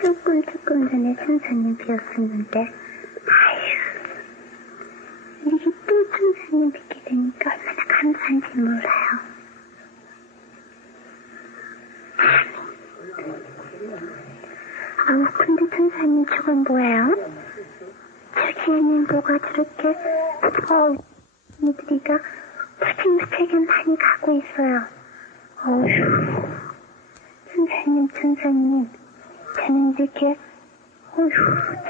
조금 전에 천사님 뵈었었는데, 아휴, 이렇게 또 천사님 뵙게 되니까 얼마나 감사한지 몰라요. 아우, 근데 천사님 저건 뭐예요? 저기에는 뭐가 저렇게, 이들이가 푸짐하게 많이 가고 있어요. 어휴, 천사님, 저는 이렇게,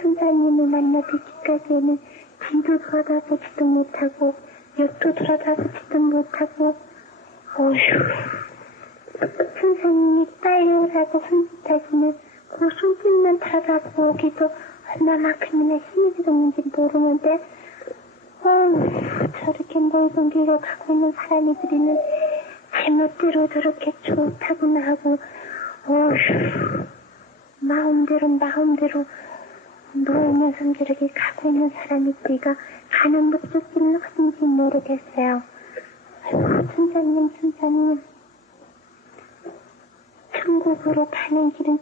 천사님을 만나 뵙기까지는 뒤도 돌아다보지도 못하고, 옆도 돌아다보지도 못하고, 어휴, 천사님이 딸려라고 손짓하시는 그 손짓만 찾아보기도 얼마만큼이나 힘이 들었는지 모르는데, 저렇게 넓은 길을 가고 있는 사람이들이는 제멋대로 저렇게 좋다고나 하고, 마음대로 놀면서 저렇게 가고 있는 사람이들이가 가는 목적지는 어딘지 모르겠어요. 천사님, 천국으로 가는 길은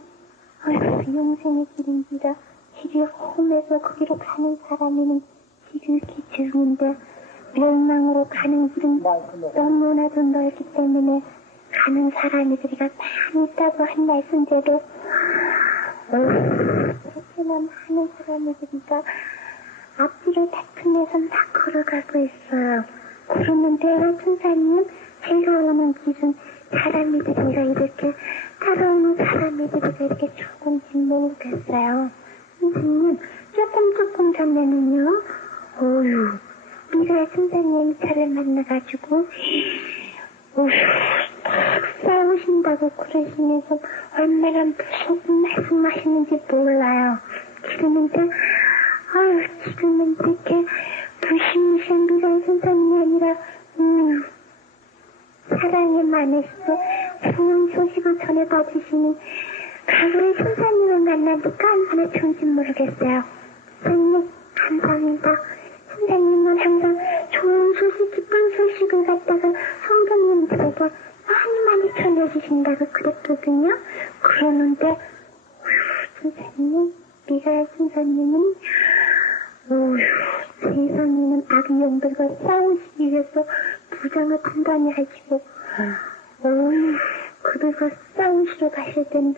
영생의 길입니다. 길이 험해서 거기로 가는 사람에는 지극히 적은데 멸망으로 가는 길은 너무나도 넓기 때문에 가는 사람들이가 많이 있다고 한 말씀대로 그렇게나 많은 사람들이가 앞뒤를 다투면서 막 걸어가고 있어요. 그러는데 천사님, 제가 오는 길은 사람들이가 이렇게 따라오는 사람들이가 이렇게 적은지 모르겠어요. 선생님, 조금 전에는요, 미가의 선생님이 저를 만나가지고, 딱 싸우신다고 그러시면서 얼마나 무서운 말씀하시는지 몰라요. 그러는데, 지금은 이렇게 무시무시한 미가의 선생님이 아니라, 사랑이 많으시고, 좋은 소식을 전해다 주시는 가을의 선생님을 만나니까 얼마나 좋은지 모르겠어요. 선생님, 감사합니다. 선생님은 항상 좋은 소식, 기쁜 소식을 갖다가 성도님들에게 많이 전해주신다고 그랬거든요. 그러는데, 선생님, 미가의 선생님은, 세상에는 악령들과 싸우시기 위해서 부장을 단단히 하시고, 그들과 싸우시러 가실 때는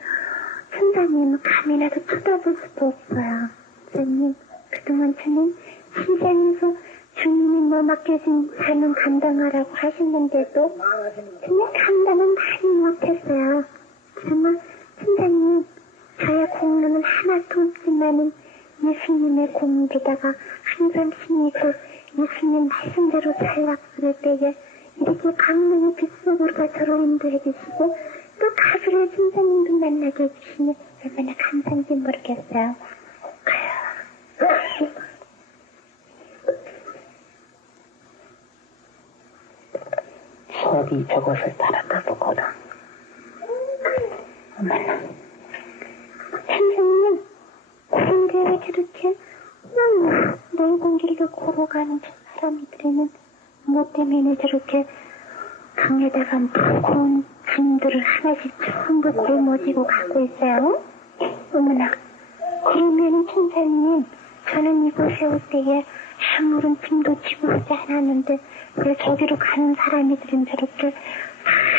선생님은 감이라도 쳐다볼 수도 없어요. 선생님, 그동안 저는 시장에서 주님이 맡겨진 삶은 감당하라고 하셨는데도 정말 감당은 많이 못했어요. 정말 선생님, 저의 공로는 하나도 없지만은 예수님의 공로로다가 항상 힘있고 예수님 말씀대로 살락스를 때에 이렇게 강릉의 빗속으로가 저를 인도해 주시고 또 가수의 선생님도 만나게 해주시니 얼마나 감사한지 모르겠어요. 서디 저것을 따라다 보거라. 어머나, 선생님, 그런데 왜 저렇게 넓은 길로 걸어가는 저 사람들에는 뭐 때문에 저렇게 강에다가 무거운 짐들을 하나씩 전부 짊어지고 가고 있어요? 어머나, 그러면 천사님, 저는 이곳에 올 때에 아무런 짐도 지고 오지 않았는데 왜 저기로 가는 사람들은 저렇게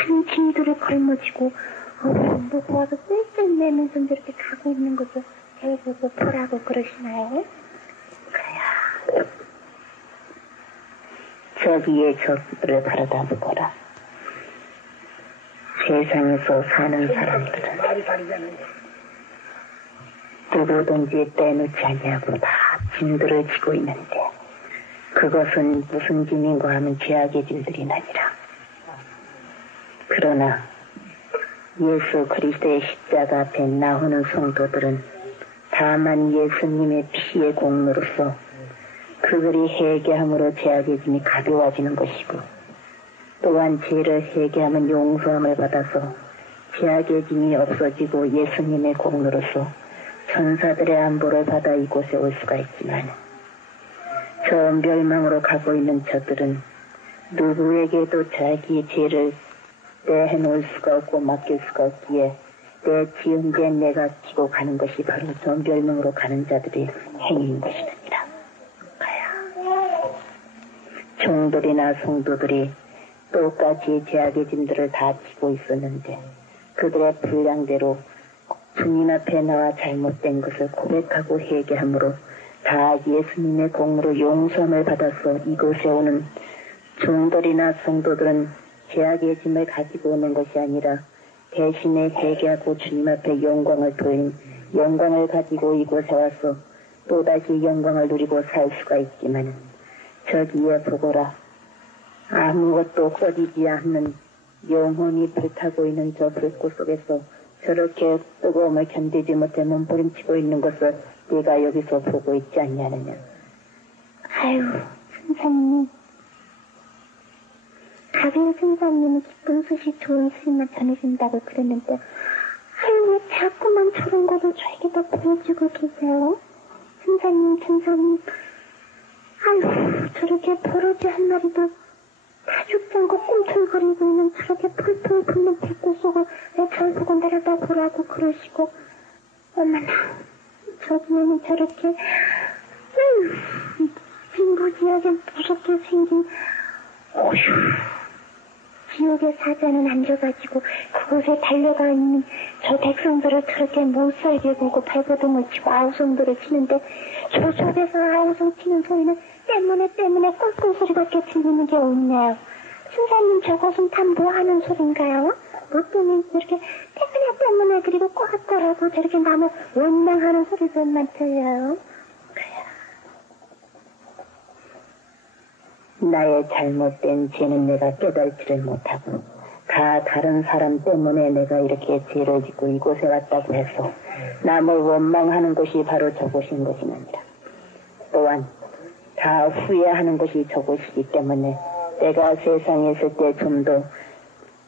큰 짐들을 걸머지고 무거워서 쓸쓸 내면서 저렇게 가고 있는 것을 저를 보고 보라고 그러시나요? 그래야 저기에 저를 바라다 보거라. 세상에서 사는 사람들은 누구든지 빼놓지 아니하고 다 짐들을 지고 있는데 그것은 무슨 짐인가 하면 죄악의 짐들이 아니라 그러나 예수 그리스도의 십자가 앞에 나오는 성도들은 다만 예수님의 피의 공로로서 그들이 회개함으로 죄악의 짐이 가벼워지는 것이고 또한 죄를 회개하면 용서함을 받아서 죄악의 짐이 없어지고 예수님의 공로로서 천사들의 안보를 받아 이곳에 올 수가 있지만 저 멸망으로 가고 있는 저들은 누구에게도 자기의 죄를 내놓을 수가 없고 맡길 수가 없기에 내 지은 죄 내가 지고 가는 것이 바로 전별명으로 가는 자들의 행위인 것이니라. 종들이나 성도들이 똑같이 죄악의 짐들을 다 지고 있었는데 그들의 분량대로 주님 앞에 나와 잘못된 것을 고백하고 회개함으로 다 예수님의 공으로 용서함을 받아서 이곳에 오는 종들이나 성도들은 죄악의 짐을 가지고 오는 것이 아니라 대신에 회개하고 주님 앞에 영광을 돌린 영광을 가지고 이곳에 와서 또다시 영광을 누리고 살 수가 있지만 저기에 보거라. 아무것도 꺼지지 않는 영혼이 불타고 있는 저 불꽃 속에서 저렇게 뜨거움을 견디지 못해 몸부림치고 있는 것을 네가 여기서 보고 있지 않냐느냐. 아유, 선생님. 가빈 선생님은 기쁜 소식 좋은 소식만 전해준다고 그랬는데 아유, 왜 자꾸만 저런 거를 저에게도 보여주고 계세요? 선생님. 아유, 저렇게 버러지 한 마리도 다 죽지 않고 꿈틀거리고 있는 저렇게 풀풀 붙는 불꽃 속을 왜 절 보고 내려다 보라고 그러시고 어머나 저기에는 저렇게 무지하게 무섭게 생긴 어휴 지옥의 사자는 앉아가지고 그곳에 달려가 있는 저 백성들을 저렇게 못살게 굴고 발버둥을 치고 아우성들을 치는데 저 속에서 아우성 치는 소리는 때문에 꿀꿀 소리밖에 들리는 게 없네요. 선생님 저것은 다 뭐하는 소린가요? 뭐 때문에 이렇게 때문에 그리고 꼬락꼬락하고 저렇게 나무 원망하는 소리들만 들려요. 나의 잘못된 죄는 내가 깨달지를 못하고 다 다른 사람 때문에 내가 이렇게 죄를 짓고 이곳에 왔다고 해서 남을 원망하는 것이 바로 저곳인 것이 아니라 또한 다 후회하는 것이 저곳이기 때문에 내가 세상에 있을 때 좀 더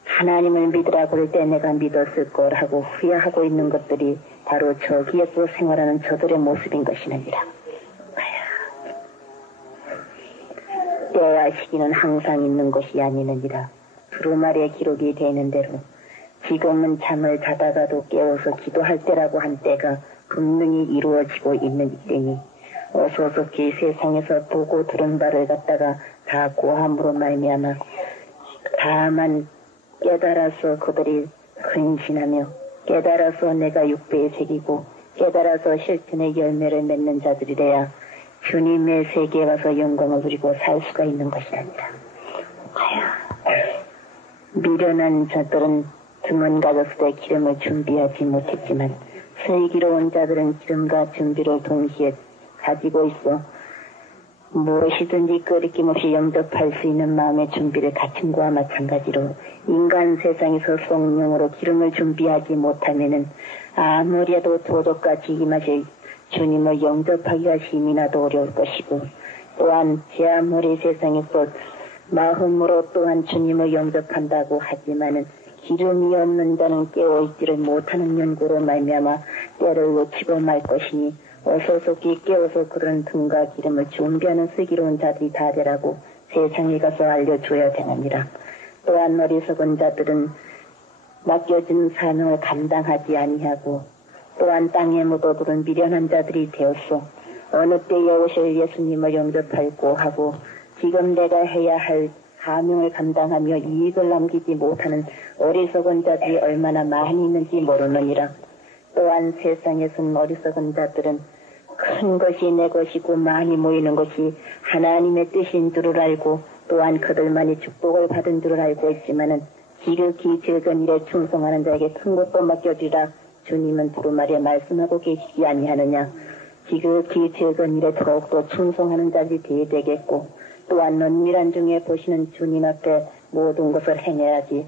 하나님을 믿으라 그럴 때 내가 믿었을 걸 하고 후회하고 있는 것들이 바로 저기에서 생활하는 저들의 모습인 것이니라. 때와 시기는 항상 있는 것이 아니느니라. 두루마리의 기록이 되는 대로 지금은 잠을 자다가도 깨워서 기도할 때라고 한 때가 분명히 이루어지고 있는 이때니 어서 속히 세상에서 보고 들은 바를 갖다가 다 고함으로 말미암아 다만 깨달아서 그들이 근신하며 깨달아서 내가 육배에 새기고 깨달아서 실천의 열매를 맺는 자들이래야 주님의 세계에 와서 영광을 누리고 살 수가 있는 것이 아니라 미련한 자들은 등원 가졌을 때 기름을 준비하지 못했지만 슬기로운 자들은 기름과 준비를 동시에 가지고 있어 무엇이든지 끄리낌 없이 영접할 수 있는 마음의 준비를 갖춘 것과 마찬가지로 인간 세상에서 성령으로 기름을 준비하지 못하면은 아무리도 도덕같이 임하실 주님을 영접하기가 힘이나도 어려울 것이고 또한 제 아무리 세상에서 마음으로 또한 주님을 영접한다고 하지만은 기름이 없는 자는 깨어있지를 못하는 연고로 말미암아 때를 놓치고 말 것이니 어서 속히 깨워서 그런 등과 기름을 준비하는 슬기로운 자들이 다 되라고 세상에 가서 알려줘야 되느니라. 또한 어리석은 자들은 맡겨진 사명을 감당하지 아니하고 또한 땅에 묻어두른 미련한 자들이 되었소. 어느 때에 오실 예수님을 영접하고 하고 지금 내가 해야 할 사명을 감당하며 이익을 남기지 못하는 어리석은 자들이 얼마나 많이 있는지 모르느니라. 또한 세상에서는 어리석은 자들은 큰 것이 내 것이고 많이 모이는 것이 하나님의 뜻인 줄을 알고 또한 그들만이 축복을 받은 줄을 알고 있지만은 지극히 적은 일에 충성하는 자에게 큰 것도 맡겨주라. 주님은 두루마리에 말씀하고 계시지 아니하느냐. 지극히 적은 일에 더욱더 충성하는 자들이 되겠고 또한 은밀한 중에 보시는 주님 앞에 모든 것을 행해야지.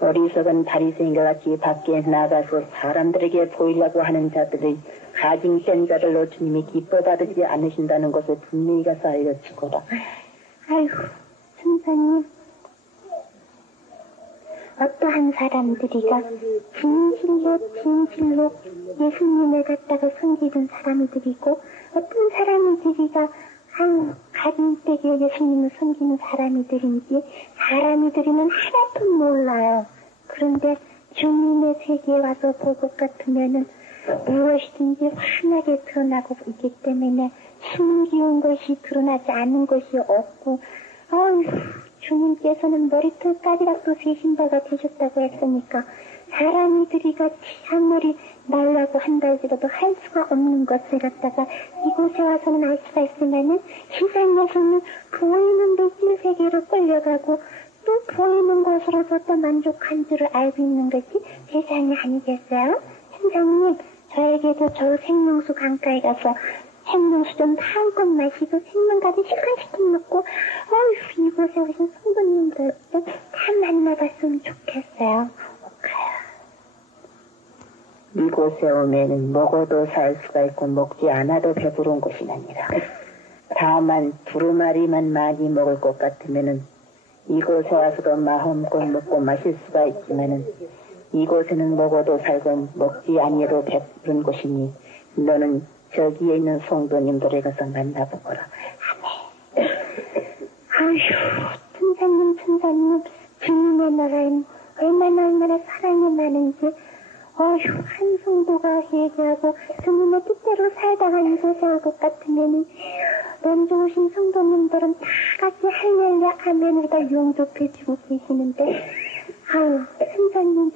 어리석은 바리새인과 같이 밖에 나가서 사람들에게 보이려고 하는 자들이 가증된 자들로 주님이 기뻐받지 않으신다는 것을 분명히 가서 알려주거라. 아이고, 선생님. 어떠한 사람들이가 진실로 예수님을 갖다가 섬기던 사람들이고 어떤 사람들이가 아유, 가빈되게 예수님을 섬기는 사람들인지 사람들이면 하나도 몰라요. 그런데 주님의 세계에 와서 볼 것 같으면은 무엇이든지 환하게 드러나고 있기 때문에 숨기운 것이 드러나지 않은 것이 없고, 주님께서는 머리털까지라도 세신 바가 되셨다고 했으니까 사람이들이가 하늘이 날라고 한다 할지라도 할 수가 없는 것을 갖다가 이곳에 와서는 알 수가 있으면은 세상에서는 보이는 물질 세계로 끌려가고 또 보이는 것으로서 또 만족한 줄을 알고 있는 것이 세상이 아니겠어요? 선생님, 저에게도 저 생명수 강가에 가서 생명수 좀 한껏 마시고 생명가득 시간씩 먹고 이곳에 오신 성도님들도 다 만나봤으면 좋겠어요. 이곳에 오면은 먹어도 살 수가 있고 먹지 않아도 배부른 곳이 아니라 다만 두루마리만 많이 먹을 것 같으면은 이곳에 와서도 마음껏 먹고 마실 수가 있지만은 이곳에는 먹어도 살고 먹지 아니해도 배부른 곳이니 너는 저기에 있는 성도님들에 가서 만나보거라. 아휴, 천사님, 주님의 나라엔 얼마나 사랑이 많은지, 한 성도가 얘기하고 주님의 뜻대로 살다가 이곳에 올 것 같으면은 먼저 오신 성도님들은 다 같이 할렐루야 아멘으로 용접해주고 계시는데, 천사님,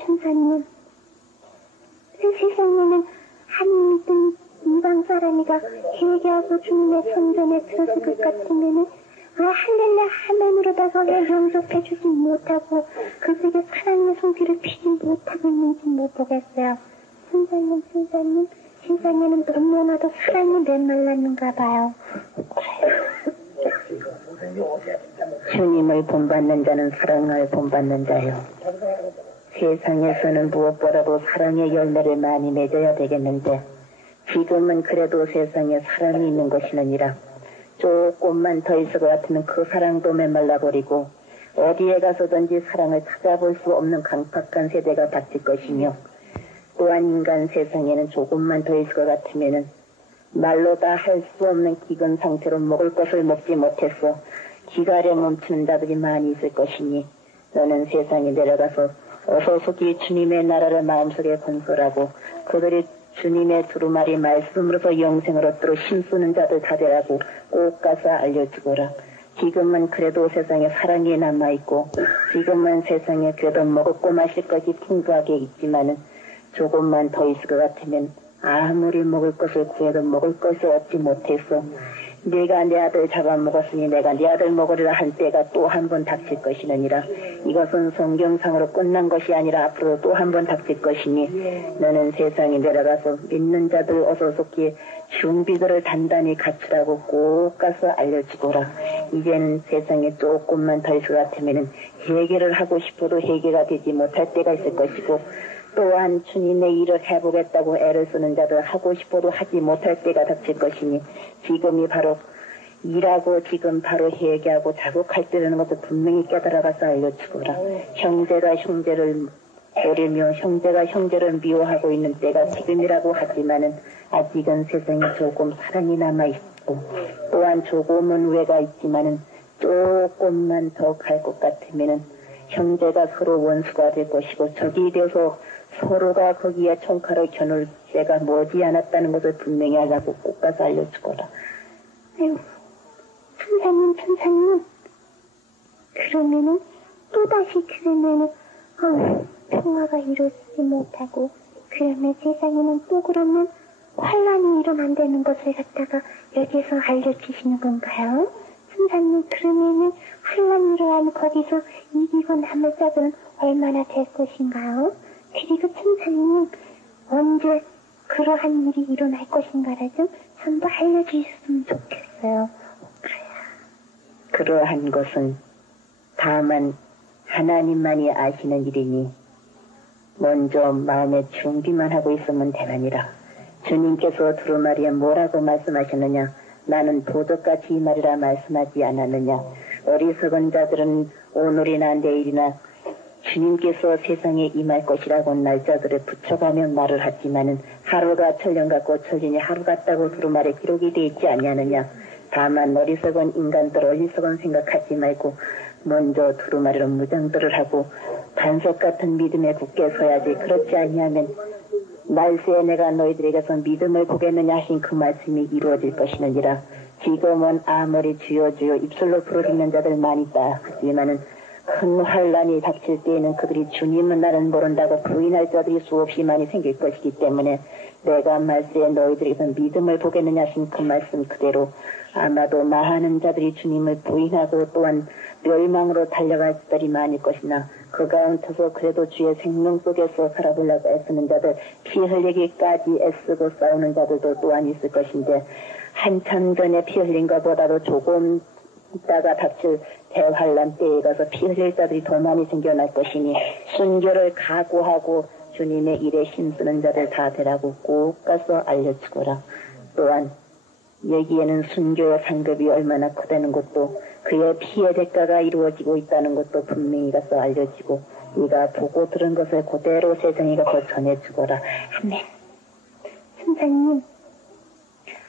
세상에는 한 믿은 이방 사람이가 회개하고 주님의 성전에 들었을 것 같으면은 할렐루야 아멘으로다가 왜 용접해주지 못하고 그들에게 사랑의 손길을 피지 못하고 있는지 못 보겠어요. 선생님, 세상에는 너무나도 사랑이 메말랐는가 봐요. 주님을 본받는 자는 사랑을 본받는 자요. 세상에서는 무엇보다도 사랑의 열매를 많이 맺어야 되겠는데 지금은 그래도 세상에 사랑이 있는 것이 아니라 조금만 더 있을 것 같으면 그 사랑도 메말라버리고 어디에 가서든지 사랑을 찾아볼 수 없는 강팍한 세대가 닥칠 것이며 또한 인간 세상에는 조금만 더 있을 것 같으면은 말로 다 할 수 없는 기근 상태로 먹을 것을 먹지 못해서 기갈에 멈추는 자들이 많이 있을 것이니 너는 세상에 내려가서 어서 속히 주님의 나라를 마음속에 건설하고 그들이 주님의 두루마리 말씀으로서 영생을 얻도록 힘쓰는 자들 다 되라고 꼭 가서 알려주거라. 지금은 그래도 세상에 사랑이 남아있고 지금은 세상에 그래도 먹고 마실 것이 풍부하게 있지만은 조금만 더 있을 것 같으면 아무리 먹을 것을 구해도 먹을 것을 얻지 못해서 네가 내 아들 잡아먹었으니 내가 네 아들 먹으리라 할 때가 또 한 번 닥칠 것이느니라. 이것은 성경상으로 끝난 것이 아니라 앞으로 또 한 번 닥칠 것이니 너는 세상에 내려가서 믿는 자들 어서 속히 준비들을 단단히 갖추라고 꼭 가서 알려주거라. 이제는 세상에 조금만 더 있을 것 같으면 회개를 하고 싶어도 회개가 되지 못할 때가 있을 것이고 또한 주님의 일을 해보겠다고 애를 쓰는 자들 하고 싶어도 하지 못할 때가 닥칠 것이니 지금이 바로 일하고 지금 바로 회개하고 자국할 때라는 것을 분명히 깨달아가서 알려주거라. 형제가 형제를 오르며 형제가 형제를 미워하고 있는 때가 지금이라고 하지만은 아직은 세상에 조금 사랑이 남아있고 또한 조금은 우애가 있지만은 조금만 더 갈 것 같으면은 형제가 서로 원수가 될 것이고 적이 되어서 서로가 거기에 총칼을 겨눌 때가 머지않았다는 것을 분명히 하라고 꼭 가서 알려주거라. 아유, 천사님, 그러면은 또다시 그러면은 평화가 이루어지지 못하고 그러면 세상에는 또 그러면 환란이 일어난다는 것을 갖다가 여기서 알려주시는 건가요? 천사님, 그러면은 환란이 일어나면 거기서 이기고 남을 자들은 얼마나 될 것인가요? 그리고 천사님, 언제 그러한 일이 일어날 것인가를 좀 전부 알려주셨으면 좋겠어요. 그러한 것은 다만 하나님만이 아시는 일이니 먼저 마음에 준비만 하고 있으면 되느니라. 주님께서 두루마리에 뭐라고 말씀하셨느냐? 나는 도적같이 이 말이라 말씀하지 않았느냐? 어리석은 자들은 오늘이나 내일이나 주님께서 세상에 임할 것이라고 날짜들을 붙여가며 말을 하지만은 하루가 천년 같고 천년이 하루 같다고 두루마리에 기록이 되어 있지 아니하느냐? 다만 어리석은 인간들 어리석은 생각하지 말고 먼저 두루마리로 무장들을 하고 반석 같은 믿음에 굳게 서야지. 그렇지 아니하면 말세에 내가 너희들에게서 믿음을 보겠느냐 하신 그 말씀이 이루어질 것이느니라. 지금은 아무리 주여 주여 입술로 부르짖는 자들 많이 있다 하지만은 큰 환란이 닥칠 때에는 그들이 주님은 나는 모른다고 부인할 자들이 수없이 많이 생길 것이기 때문에 내가 말세에 너희들에게서 믿음을 보겠느냐 하신 그 말씀 그대로 아마도 많은 자들이 주님을 부인하고 또한 멸망으로 달려갈 자들이 많을 것이나 그 가운데서 그래도 주의 생명 속에서 살아보려고 애쓰는 자들, 피 흘리기까지 애쓰고 싸우는 자들도 또한 있을 것인데 한참 전에 피 흘린 것보다도 조금 있다가 닥칠 대환란 때에 가서 피 흘릴 자들이 더 많이 생겨날 것이니 순교를 각오하고 주님의 일에 힘쓰는 자들 다 되라고 꼭 가서 알려주거라. 또한 여기에는 순교의 상급이 얼마나 크다는 것도 그의 피의 대가가 이루어지고 있다는 것도 분명히 가서 알려지고 네가 보고 들은 것을 그대로 세상에 가서 전해주거라. 아멘. 선생님,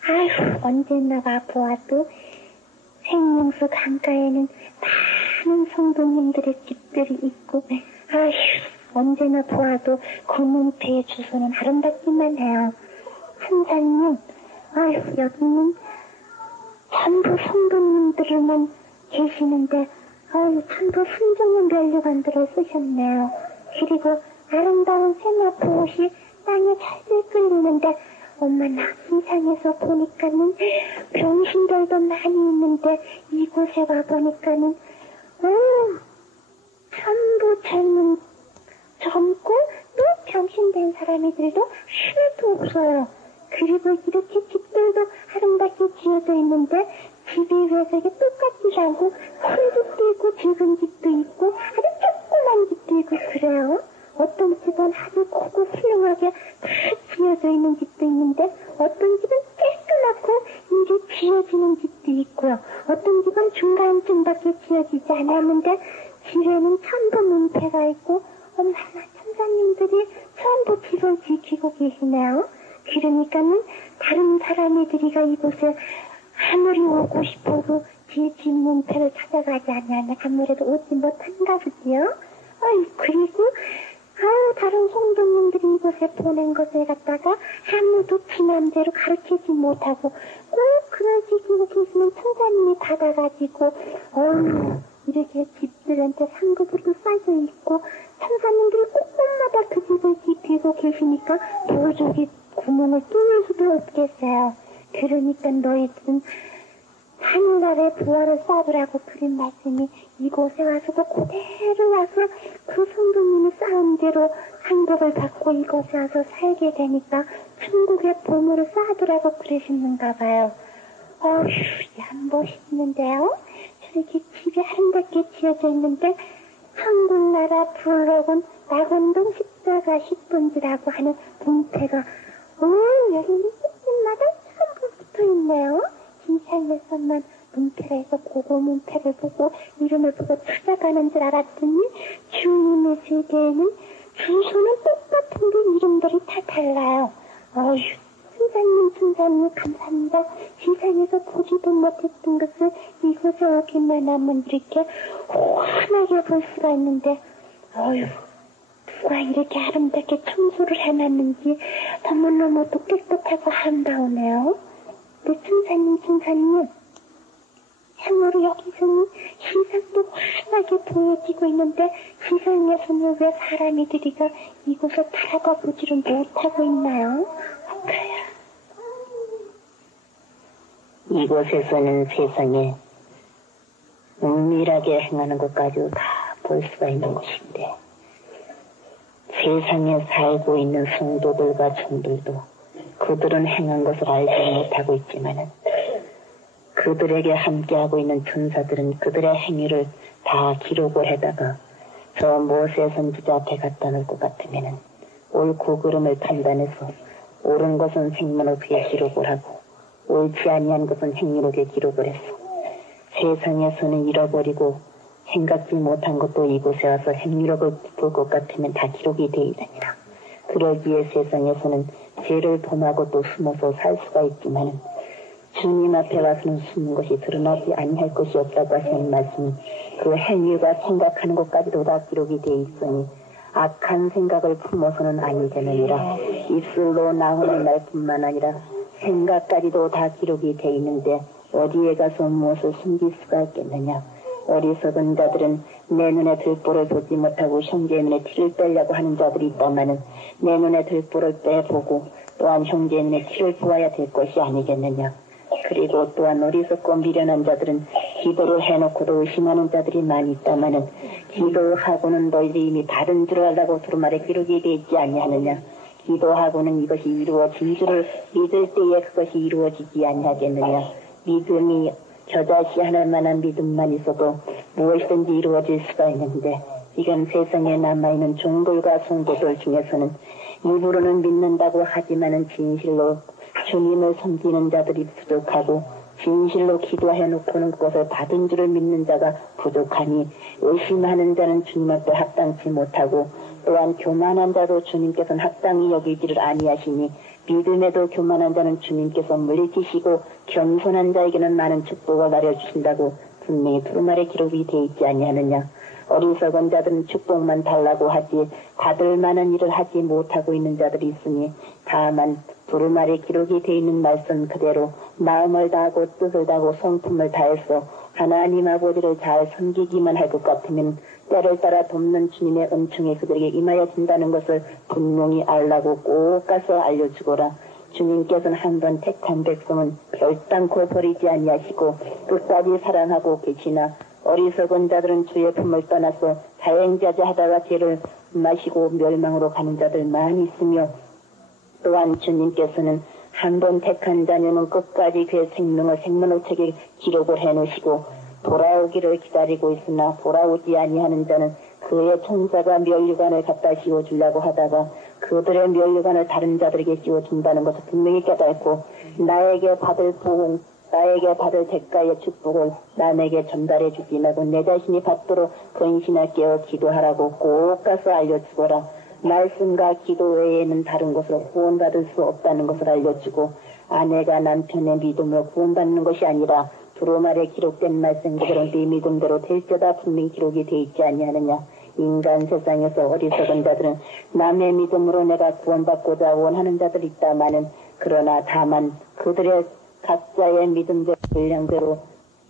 아휴 언제나 와보아도 생명수 강가에는 많은 성도님들의 집들이 있고 아휴 언제나 보아도 검은패의 주소는 아름답기만 해요. 선생님, 아휴 여기는 전부 성도님들만 계시는데 아유 전부 순종의 면류관들을 쓰셨네요. 그리고 아름다운 세마포 옷이 땅에 잘들 끌리는데 엄마나 세상에서 보니까는 병신들도 많이 있는데 이곳에 와보니까는 전부 젊고 또 병신된 사람들도 하나도 없어요. 그리고 이렇게 집들도 아름답게 지어져 있는데 집이 왜 저게 똑같지 않고 큰 집도 있고 작은 집도 있고 아주 조그만 집도 있고 그래요. 어떤 집은 아주 크고 훌륭하게 다 지어져 있는 집도 있는데 어떤 집은 깨끗하고 이제 지어지는 집도 있고요. 어떤 집은 중간쯤밖에 지어지지 않았는데 집에는 전부 문패가 있고 엄마나 천사님들이 전부 집을 지키고 계시네요. 그러니까는 다른 사람들이가 이곳에 아무리 오고 싶어도 집 문패를 찾아가지 않으면 아무래도 오지 못한가 보지요. 그리고 다른 성도님들이 이곳에 보낸 것을 갖다가 아무도 지 맘대로 가르치지 못하고 꼭 그러시고 계시는 천사님이 받아가지고 이렇게 집들한테 상급으로 쌓여 있고 천사님들이 곳곳마다 그 집을 지키고 계시니까 도저히 구멍을 뚫을 수도 없겠어요. 그러니까 너희들은 하늘나라의 부활을 쌓으라고 드린 말씀이 이곳에 와서도 그대로 와서 그 성도님이 쌓은 대로 상급을 받고 이곳에 와서 살게 되니까 천국의 보물을 쌓으라고 그러시는가 봐요. 참 멋있는데요. 저렇게 집이 아름답게 지어져 있는데 한국나라 블록은 낙원동 십자가 10분지라고 하는 문패가 여기는 집집마다 전부 붙어있네요. 세상에서만 문패가 있어 고고 문패를 보고 이름을 보고 찾아가는 줄 알았더니 주님의 세계에는 주소는 똑같은데 이름들이 다 달라요. 순사님 감사합니다. 세상에서 보지도 못했던 것을 이곳에 오기만 하면 이렇게 환하게 볼 수가 있는데 누가 이렇게 아름답게 청소를 해놨는지 너무너무도 깨끗하고 아름다우네요. 근데 순사님 참으로 여기서는 세상도 환하게 보여지고 있는데 세상에서는 왜 사람들이가 이곳을 바라봐 보지를 못하고 있나요? 이곳에서는 세상에 은밀하게 행하는 것까지 다 볼 수가 있는 곳인데 세상에 살고 있는 성도들과 종들도 그들은 행한 것을 알지 못하고 있지만은 그들에게 함께하고 있는 천사들은 그들의 행위를 다 기록을 해다가 저 모세 선지자 앞에 갖다 놓을 것 같으면은 옳고 그름을 판단해서 옳은 것은 생문록에 기록을 하고 옳지 아니한 것은 행위록에 기록을 했어. 세상에서는 잃어버리고 생각지 못한 것도 이곳에 와서 행위록을 볼 것 같으면 다 기록이 되어 있느니라. 그러기에 세상에서는 죄를 범하고 또 숨어서 살 수가 있지만은 주님 앞에 와서는 숨는 것이 드러나지 아니할 것이 없다고 하시는 말씀이 그 행위가 생각하는 것까지도 다 기록이 되어 있으니 악한 생각을 품어서는 아니 되느니라. 입술로 나오는 말뿐만 아니라 생각까지도 다 기록이 되어 있는데 어디에 가서 무엇을 숨길 수가 있겠느냐. 어리석은 자들은 내 눈에 들보를 보지 못하고 형제의 눈에 티를 빼려고 하는 자들이 있다마는 내 눈에 들보를 빼보고 또한 형제의 눈에 티를 보아야 될 것이 아니겠느냐. 그리고 또한 어리석고 미련한 자들은 기도를 해놓고도 의심하는 자들이 많이 있다마는 기도하고는 너희들이 이미 받은 줄 알라고 두루마리 기록이 되어 있지 아니하느냐. 기도하고는 이것이 이루어진 줄을 믿을 때에 그것이 이루어지지 아니하겠느냐. 믿음이 겨자씨 하나만한 믿음만 있어도 무엇이든지 이루어질 수가 있는데 지금 세상에 남아있는 종들과 성도들 중에서는 일부러는 믿는다고 하지만은 진실로 주님을 섬기는 자들이 부족하고 진실로 기도해놓고는 그것을 받은 줄을 믿는 자가 부족하니 의심하는 자는 주님 앞에 합당치 못하고 또한 교만한 자도 주님께서는 합당히 여기지를 아니하시니 믿음에도 교만한 자는 주님께서 물리치시고 겸손한 자에게는 많은 축복을 나려주신다고 분명히 두루마리 기록이 되어 있지 아니하느냐. 어리석은 자들은 축복만 달라고 하지 받을 만한 일을 하지 못하고 있는 자들이 있으니 다만 두루마리 기록이 되어 있는 말씀 그대로 마음을 다하고 뜻을 다하고 성품을 다해서 하나님 아버지를 잘 섬기기만 할 것 같으면 때를 따라 돕는 주님의 은총이 그들에게 임하여진다는 것을 분명히 알라고 꼭 가서 알려주거라. 주님께서는 한번 택한 백성은 결단코 버리지 아니하시고 끝까지 사랑하고 계시나 어리석은 자들은 주의 품을 떠나서 자행자자 하다가 죄를 마시고 멸망으로 가는 자들 많이 있으며 또한 주님께서는 한번 택한 자녀는 끝까지 그의 생명을 생명의 책에 기록을 해놓으시고 돌아오기를 기다리고 있으나 돌아오지 아니하는 자는 그의 천사가 멸류관을 갖다 씌워주려고 하다가 그들의 멸류관을 다른 자들에게 씌워준다는 것을 분명히 깨닫고 나에게 받을 보응 나에게 받을 대가의 축복을 남에게 전달해 주지 말고 내 자신이 받도록 근신을 깨어 기도하라고 꼭 가서 알려주거라. 말씀과 기도 외에는 다른 것으로 구원받을 수 없다는 것을 알려주고 아내가 남편의 믿음으로 구원받는 것이 아니라 두루마리에 기록된 말씀 그대로 네 믿음대로 될지어다 분명히 기록이 되어 있지 아니하느냐. 인간 세상에서 어리석은 자들은 남의 믿음으로 내가 구원받고자 원하는 자들이 있다마는 그러나 다만 그들의 각자의 믿음대로 분량대로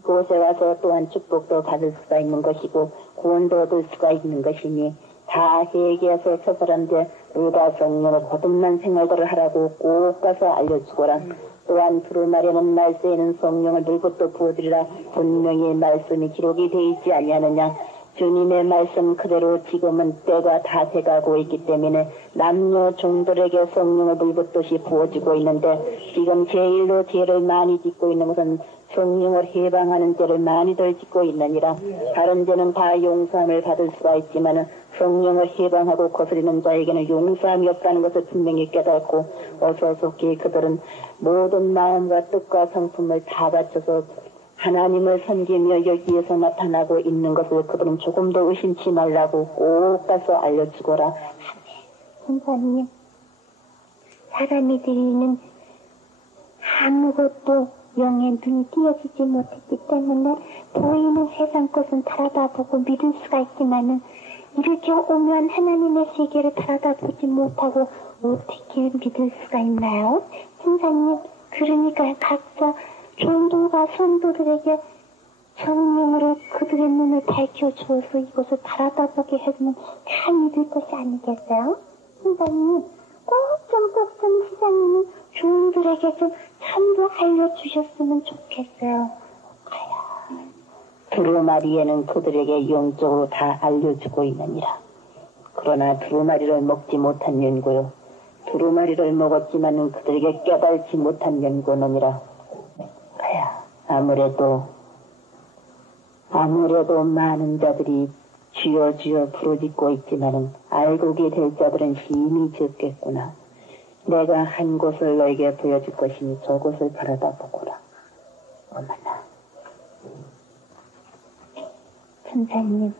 그곳에 와서 또한 축복도 받을 수가 있는 것이고 구원도 얻을 수가 있는 것이니 다 회개해서 저 사람들 물과 성령을 거듭난 생활들을 하라고 꼭 가서 알려주거라. 또한 두루마리는 날새에는 성령을 물붓도 부어드리라 분명히 말씀이 기록이 되어 있지 아니하느냐. 주님의 말씀 그대로 지금은 때가 다 돼가고 있기 때문에 남녀 종들에게 성령을 물붓듯이 부어지고 있는데 지금 제일로 죄를 많이 짓고 있는 것은 성령을 해방하는 죄를 많이들 짓고 있느니라. 다른 죄는 다 용서함을 받을 수가 있지만 성령을 해방하고 거스리는 자에게는 용서함이 없다는 것을 분명히 깨닫고 어서 속히 그들은 모든 마음과 뜻과 성품을 다 바쳐서 하나님을 섬기며 여기에서 나타나고 있는 것을 그들은 조금도 의심치 말라고 꼭 가서 알려주거라. 선생님, 사람이 드리는 아무것도 영의 눈이 띄어지지 못했기 때문에 보이는 세상 것은 바라다보고 믿을 수가 있지만은 이렇게 오면 하나님의 세계를 바라다보지 못하고 어떻게 믿을 수가 있나요? 선생님, 그러니까 각자 종들과 성도들에게 성령으로 그들의 눈을 밝혀주어서 이것을 바라다보게 해주면 다 믿을 것이 아니겠어요? 선생님, 좀 시장님이 종들에게 좀 전부 알려주셨으면 좋겠어요. 두루마리에는 그들에게 영적으로 다 알려주고 있느니라. 그러나 두루마리를 먹지 못한 연고요. 두루마리를 먹었지만은 그들에게 깨달지 못한 연고놈이라. 아무래도 많은 자들이 주여 주여 부르짖고 있지만은 알고게 될 자들은 힘이 적겠구나. 내가 한 곳을 너에게 보여줄 것이니 저곳을 바라다보거라. 어머나. 선생님,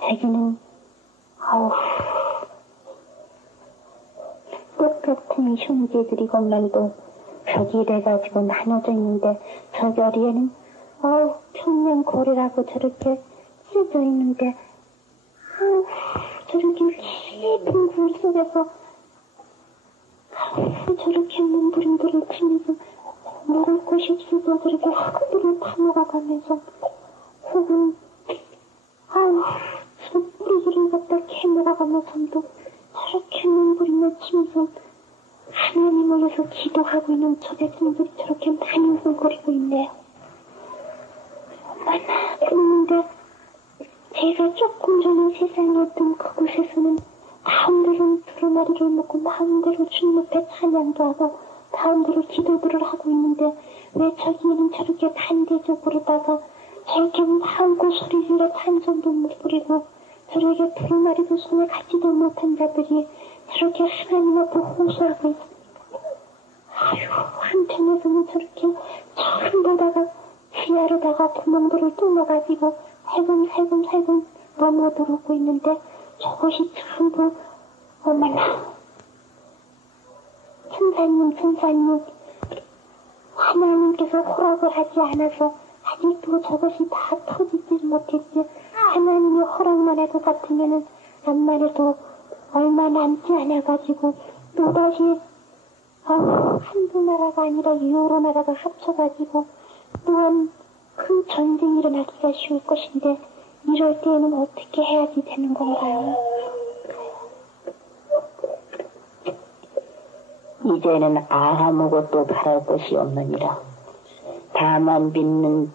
자기는 똑같은 같은 형제들이 공란도 벽이 돼가지고 나눠져 있는데 저 자리에는 평양고래라고 저렇게 쓰여져 있는데 저렇게 깊은 굴 속에서 저렇게 몸부림들을 치면서 먹을 것이 없어서 저렇게 흙들을 파먹어가면서 혹은 저 뿌리들을 갖다 캐먹어가면서도 저렇게 몸부림을 치면서 하나님을 위해서 기도하고 있는 저 백성들이 저렇게 많이 웃음거리고 있네요. 얼마나 그런데 제가 조금 전에 세상에 있던 그곳에서는 마음대로 두루마리를 먹고 마음대로 주님 앞에 찬양도 하고 마음대로 기도들을 하고 있는데 왜 저기에는 저렇게 반대적으로다가 저렇게 마음껏 소리질러 찬송도 못 부리고 저렇게 두루마리도 손에 갖지도 못한 자들이 저렇게 하나님 앞에 호소하고 있습니다. 한편에서는 저렇게 처음보다가 지하로다가 구멍들을 뚫어가지고 살금살금 넘어들어오고 있는데 저것이 전부 어머나 천사님 하나님께서 허락을 하지 않아서 아직도 저것이 다 터지지 못했지. 하나님이 허락만 해도 같으면은 암만 해도 얼마 남지 않아가지고 또다시 한두 나라가 아니라 여러 나라가 합쳐가지고 또한 큰 전쟁이 일어나기가 쉬울 것인데 이럴 때에는 어떻게 해야지 되는 건가요? 이제는 아무것도 바랄 것이 없느니라. 다만 믿는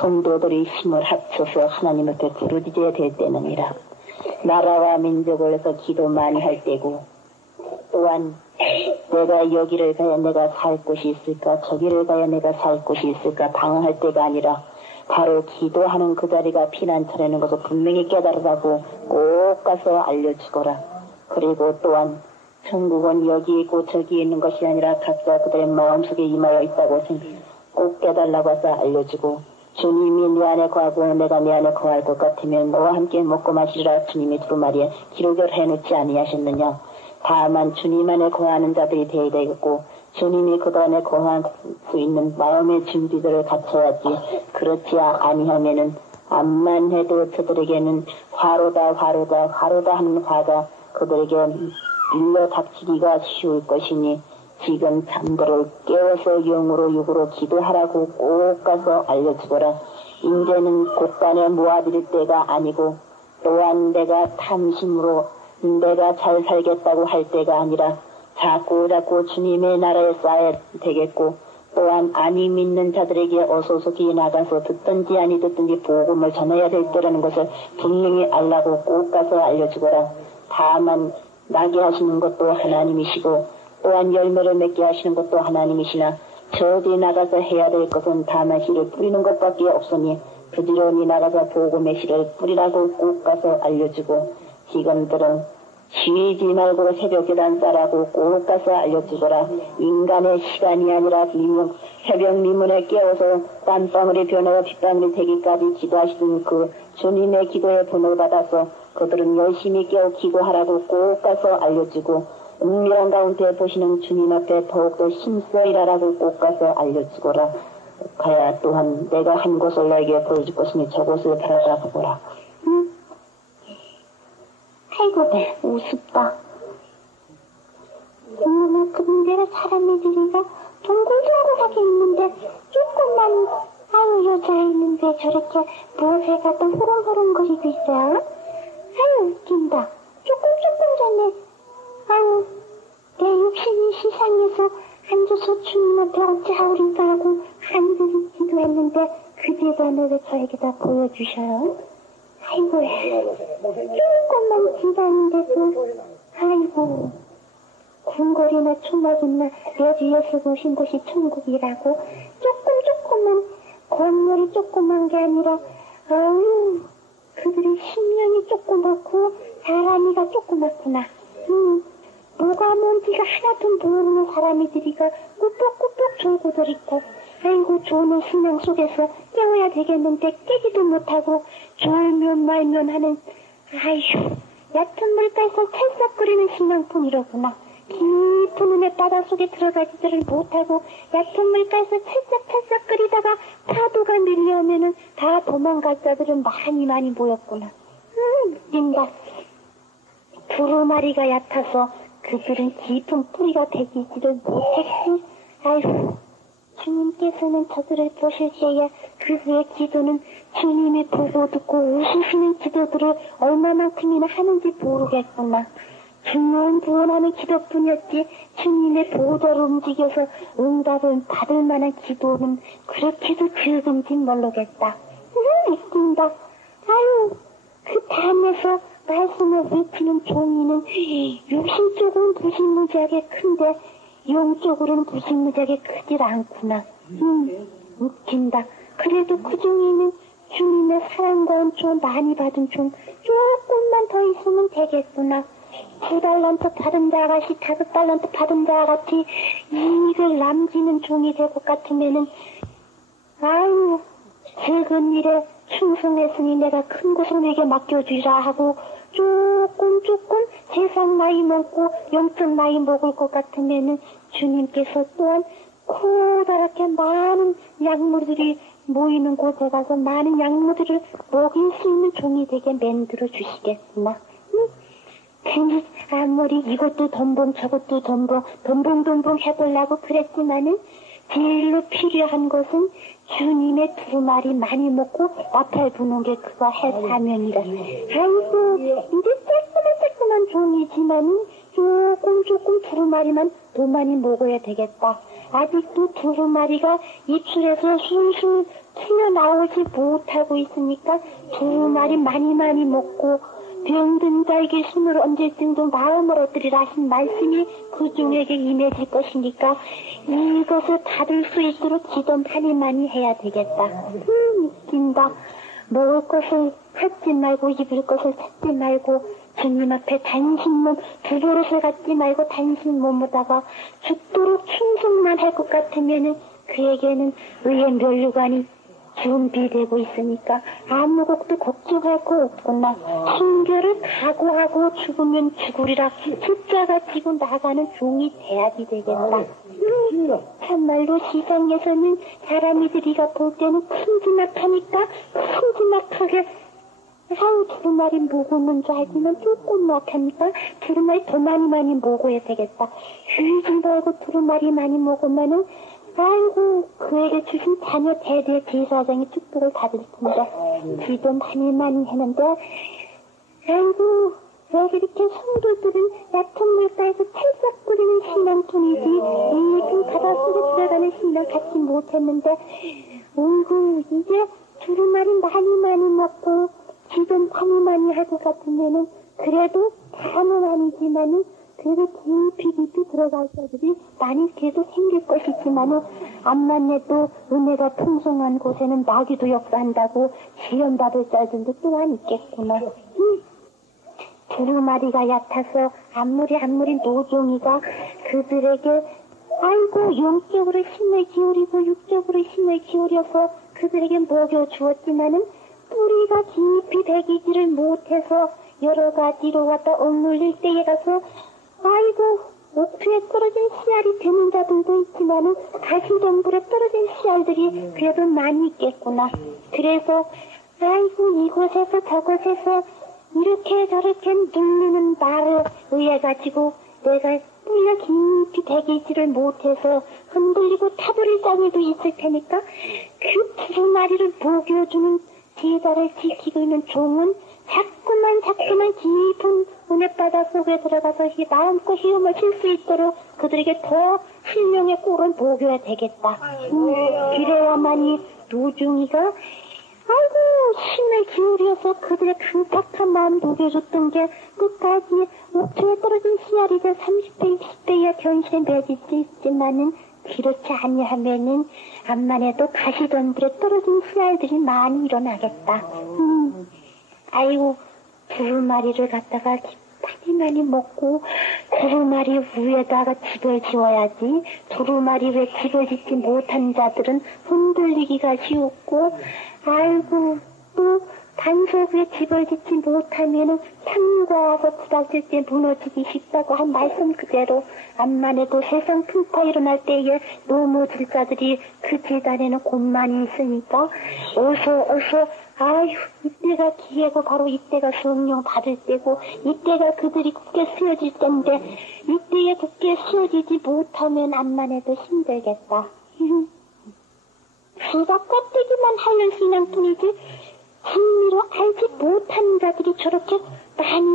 성도들이 힘을 합쳐서 하나님 앞에 부르짖어야 될 때느니라. 나라와 민족을 위해서 기도 많이 할 때고 또한 내가 여기를 가야 내가 살 곳이 있을까 저기를 가야 내가 살 곳이 있을까 방황할 때가 아니라 바로 기도하는 그 자리가 피난처라는 것을 분명히 깨달으라고 꼭 가서 알려주거라. 그리고 또한 천국은 여기 있고 저기 있는 것이 아니라 각자 그들의 마음속에 임하여 있다고 꼭 깨달라고 해서 알려주고 주님이 내 안에 거하고 내가 내 안에 거할 것 같으면 너와 함께 먹고 마시리라 주님이 두루마리에 기록을 해놓지 아니하셨느냐. 다만 주님 안에 거하는 자들이 되어야 되겠고 주님이 그 안에 거할 수 있는 마음의 준비들을 갖춰야지. 그렇지 아니하면은 암만 해도 저들에게는 화로다 하는 화가 그들에게 밀려 닥치기가 쉬울 것이니 지금 잠들을 깨워서 영으로 육으로 기도하라고 꼭 가서 알려주거라. 이제는 곳간에 모아드릴 때가 아니고 또한 내가 탐심으로 내가 잘 살겠다고 할 때가 아니라 자꾸 주님의 나라에 쌓아야 되겠고 또한 아니 믿는 자들에게 어소속히 나가서 듣든지 아니 듣든지 복음을 전해야 될 때라는 것을 분명히 알라고 꼭 가서 알려주거라. 다만 나게 하시는 것도 하나님이시고 또한 열매를 맺게 하시는 것도 하나님이시나 저기 나가서 해야 될 것은 다만 씨를 뿌리는 것밖에 없으니 부지런히 나가서 복음의 씨를 뿌리라고 꼭 가서 알려주고 지금들은 쉬지 말고 새벽 계단 싸라고 꼭 가서 알려주거라. 인간의 시간이 아니라 새벽 미문에 깨워서 땀방울이 변하여 빗방울이 되기까지 기도하시던 그 주님의 기도에 본을 받아서 그들은 열심히 깨어 기도하라고 꼭 가서 알려주고 은밀한 가운데 보시는 주님 앞에 더욱더 힘써 일하라고 꼭 가서 알려주거라. 가야 또한 내가 한 곳을 너에게 보여줄 것이니 저곳을 바라다 보거라. 아이고 우습다. 근데 사람들이가 동글동글하게 있는데 조금만 여자 있는데 저렇게 무엇에 갖다 호롱호롱거리고 있어요. 웃긴다. 조금 전에 내 육신이 시상에서 앉아서 주님한테 어찌하오리까 하고 하늘을 기도했는데 그제가 왜 저에게다 보여주셔요? 조금만 기다리는데도 궁궐이나 초막이나 내 뒤에서 보신 곳이 천국이라고 조금만 건물이 조그만 게 아니라 그들의 심령이 조그맣고 사람이가 조그맣구나. 뭐가 뭔지가 하나도 모르는 사람이들이가 꾸덕꾸덕 졸고들 있고 조는 신앙 속에서 깨워야 되겠는데 깨지도 못하고 졸면 말면 하는 얕은 물가에서 찰싹거리는 신앙뿐이로구나. 깊은 깊은 은혜 바닷속에 들어가지들을 못하고 얕은 물가에서 찰싹찰싹 끓이다가 파도가 밀려오면은 다 도망갈 자들은 많이 모였구나. 웃긴다. 두루마리가 얕아서 그들은 깊은 뿌리가 되기지를 못했지. 아이고, 주님께서는 저들을 보실 때에 그들의 기도는 주님이 보고 듣고 웃으시는 기도들을 얼마만큼이나 하는지 모르겠구나. 중요한 구원하는 기도뿐이었지 주님의 보호자를 움직여서 응답을 받을 만한 기도는 그렇게도 적은지 모르겠다. 웃긴다. 아유, 그 담에서 말씀을 외치는 종이는 육신적으로는 무시무지하게 큰데 영적으로는 무시무지하게 크질 않구나. 웃긴다. 그래도 그 종이는 주님의 사랑과 은총 많이 받은 종 조금만 더 있으면 되겠구나. 2달란트 받은 자 아가씨 5달란트 받은 자 같이 이익을 남기는 종이 될 것 같으면은 아유 적은 일에 충성했으니 내가 큰 것을 내게 맡겨주라 하고 조금 세상 나이 먹고 영적 나이 먹을 것 같으면은 주님께서 또한 커다랗게 많은 약물들이 모이는 곳에 가서 많은 약물들을 먹일 수 있는 종이 되게 만들어 주시겠구나. 괜히 아무리 이것도 덤벙 저것도 덤벙 해보려고 그랬지만은 제일로 필요한 것은 주님의 두루마리 많이 먹고 나팔 부는 게 그가 할 사명이라. 아이고 이제 조그만 종이지만은 조금 두루마리만 더 많이 먹어야 되겠다. 아직도 두루마리가 입술에서 술술 튀어나오지 못하고 있으니까 두루마리 많이 먹고 병든 자에게 숨을 얹을 정도 마음을 얻으리라 하신 말씀이 그 종에게 임해질 것이니까 이것을 받을 수 있도록 기도 많이 해야 되겠다. 웃긴다. 먹을 것을 찾지 말고 입을 것을 찾지 말고 주님 앞에 단신 몸 두 버릇을 갖지 말고 단신 몸으로다가 죽도록 충성만 할 것 같으면은 그에게는 의의 면류관이 준비되고 있으니까 아무것도 걱정할 거 없구나. 순교를 각오하고 죽으면 죽으리라 숫자가 지고 나가는 종이 돼야지 되겠다. 참말로 시상에서는 사람이들이가 볼 때는 큼지막하니까 큼지막하게 아우 두루마리 먹는 줄 알지만 조금막하니까 두루마리 더 많이 먹어야 되겠다. 휴지 말고 두루마리 많이 먹으면은 아이고 그에게 주신 자녀 대대 제사장이 축복을 받을 텐데 기도 많이 했는데 아이고 왜 그렇게 성도들은 얕은 물가에서 찰싹 뿌리는 신앙뿐이지 이 바닷속에 들어가는 신앙 갖지 못했는데 어이구 이제 두루마리 많이 먹고 기도 많이 할 것 같으면은 그래도 다는 아니지만은 그래도 깊이 들어갈 자들이 많이 계속 생길 것이지만은 암만 해도 은혜가 풍성한 곳에는 마귀도 역사한다고 시험받을 자들도 또한 있겠구나. 두루마리가 얕아서 아무리 노종이가 그들에게 아이고 영적으로 힘을 기울이고 육적으로 힘을 기울여서 그들에게 먹여주었지만은 뿌리가 깊이 배기지를 못해서 여러 가지로 갖다 억눌릴 때에 가서 아이고 옥투에 떨어진 씨알이 되는 자들도 있지만은 가시덤불에 떨어진 씨알들이 그래도 많이 있겠구나. 그래서 아이고 이곳에서 저곳에서 이렇게 저렇게 누르는 말을 의해 가지고 내가 뿌리가 깊이 배기지를 못해서 흔들리고 타버릴 장애도 있을 테니까 그 두루마리를 먹여주는 제자를 지키고 있는 종은 자꾸만 깊은 은혜바다 속에 들어가서 마음껏 힘을 쉴 수 있도록 그들에게 더 실명의 꼴을 먹여야 되겠다. 그래야만이 노중이가 아이고 힘을 기울여서 그들의 강팍한 마음 녹여줬던 게 끝까지 옥토에 떨어진 씨알이 돼 30배 60배의 변신에 맺을 수 있지만은 그렇지 아니하면은 암만 해도 가시덤불에 떨어진 씨알들이 많이 일어나겠다. 아이고 두루마리를 갖다가 많이 먹고 두루마리 위에다가 집을 지어야지. 두루마리 위에 집을 짓지 못한 자들은 흔들리기가 쉬웠고 아이고 또 단소구에 집을 짓지 못하면은 창류가 와서 부닥칠 때 무너지기 쉽다고 한 말씀 그대로 암만 해도 세상 풍파 일어날 때에 노무질 자들이 그 재단에는 곧만이 있으니까 어서 아휴 이때가 기회고 바로 이때가 성령 받을 때고 이때가 그들이 굳게 쓰여질 때인데 이때에 굳게 쓰여지지 못하면 암만 해도 힘들겠다. 수박 껍데기만 하는 신앙뿐이지 진리로 알지 못하는 자들이 저렇게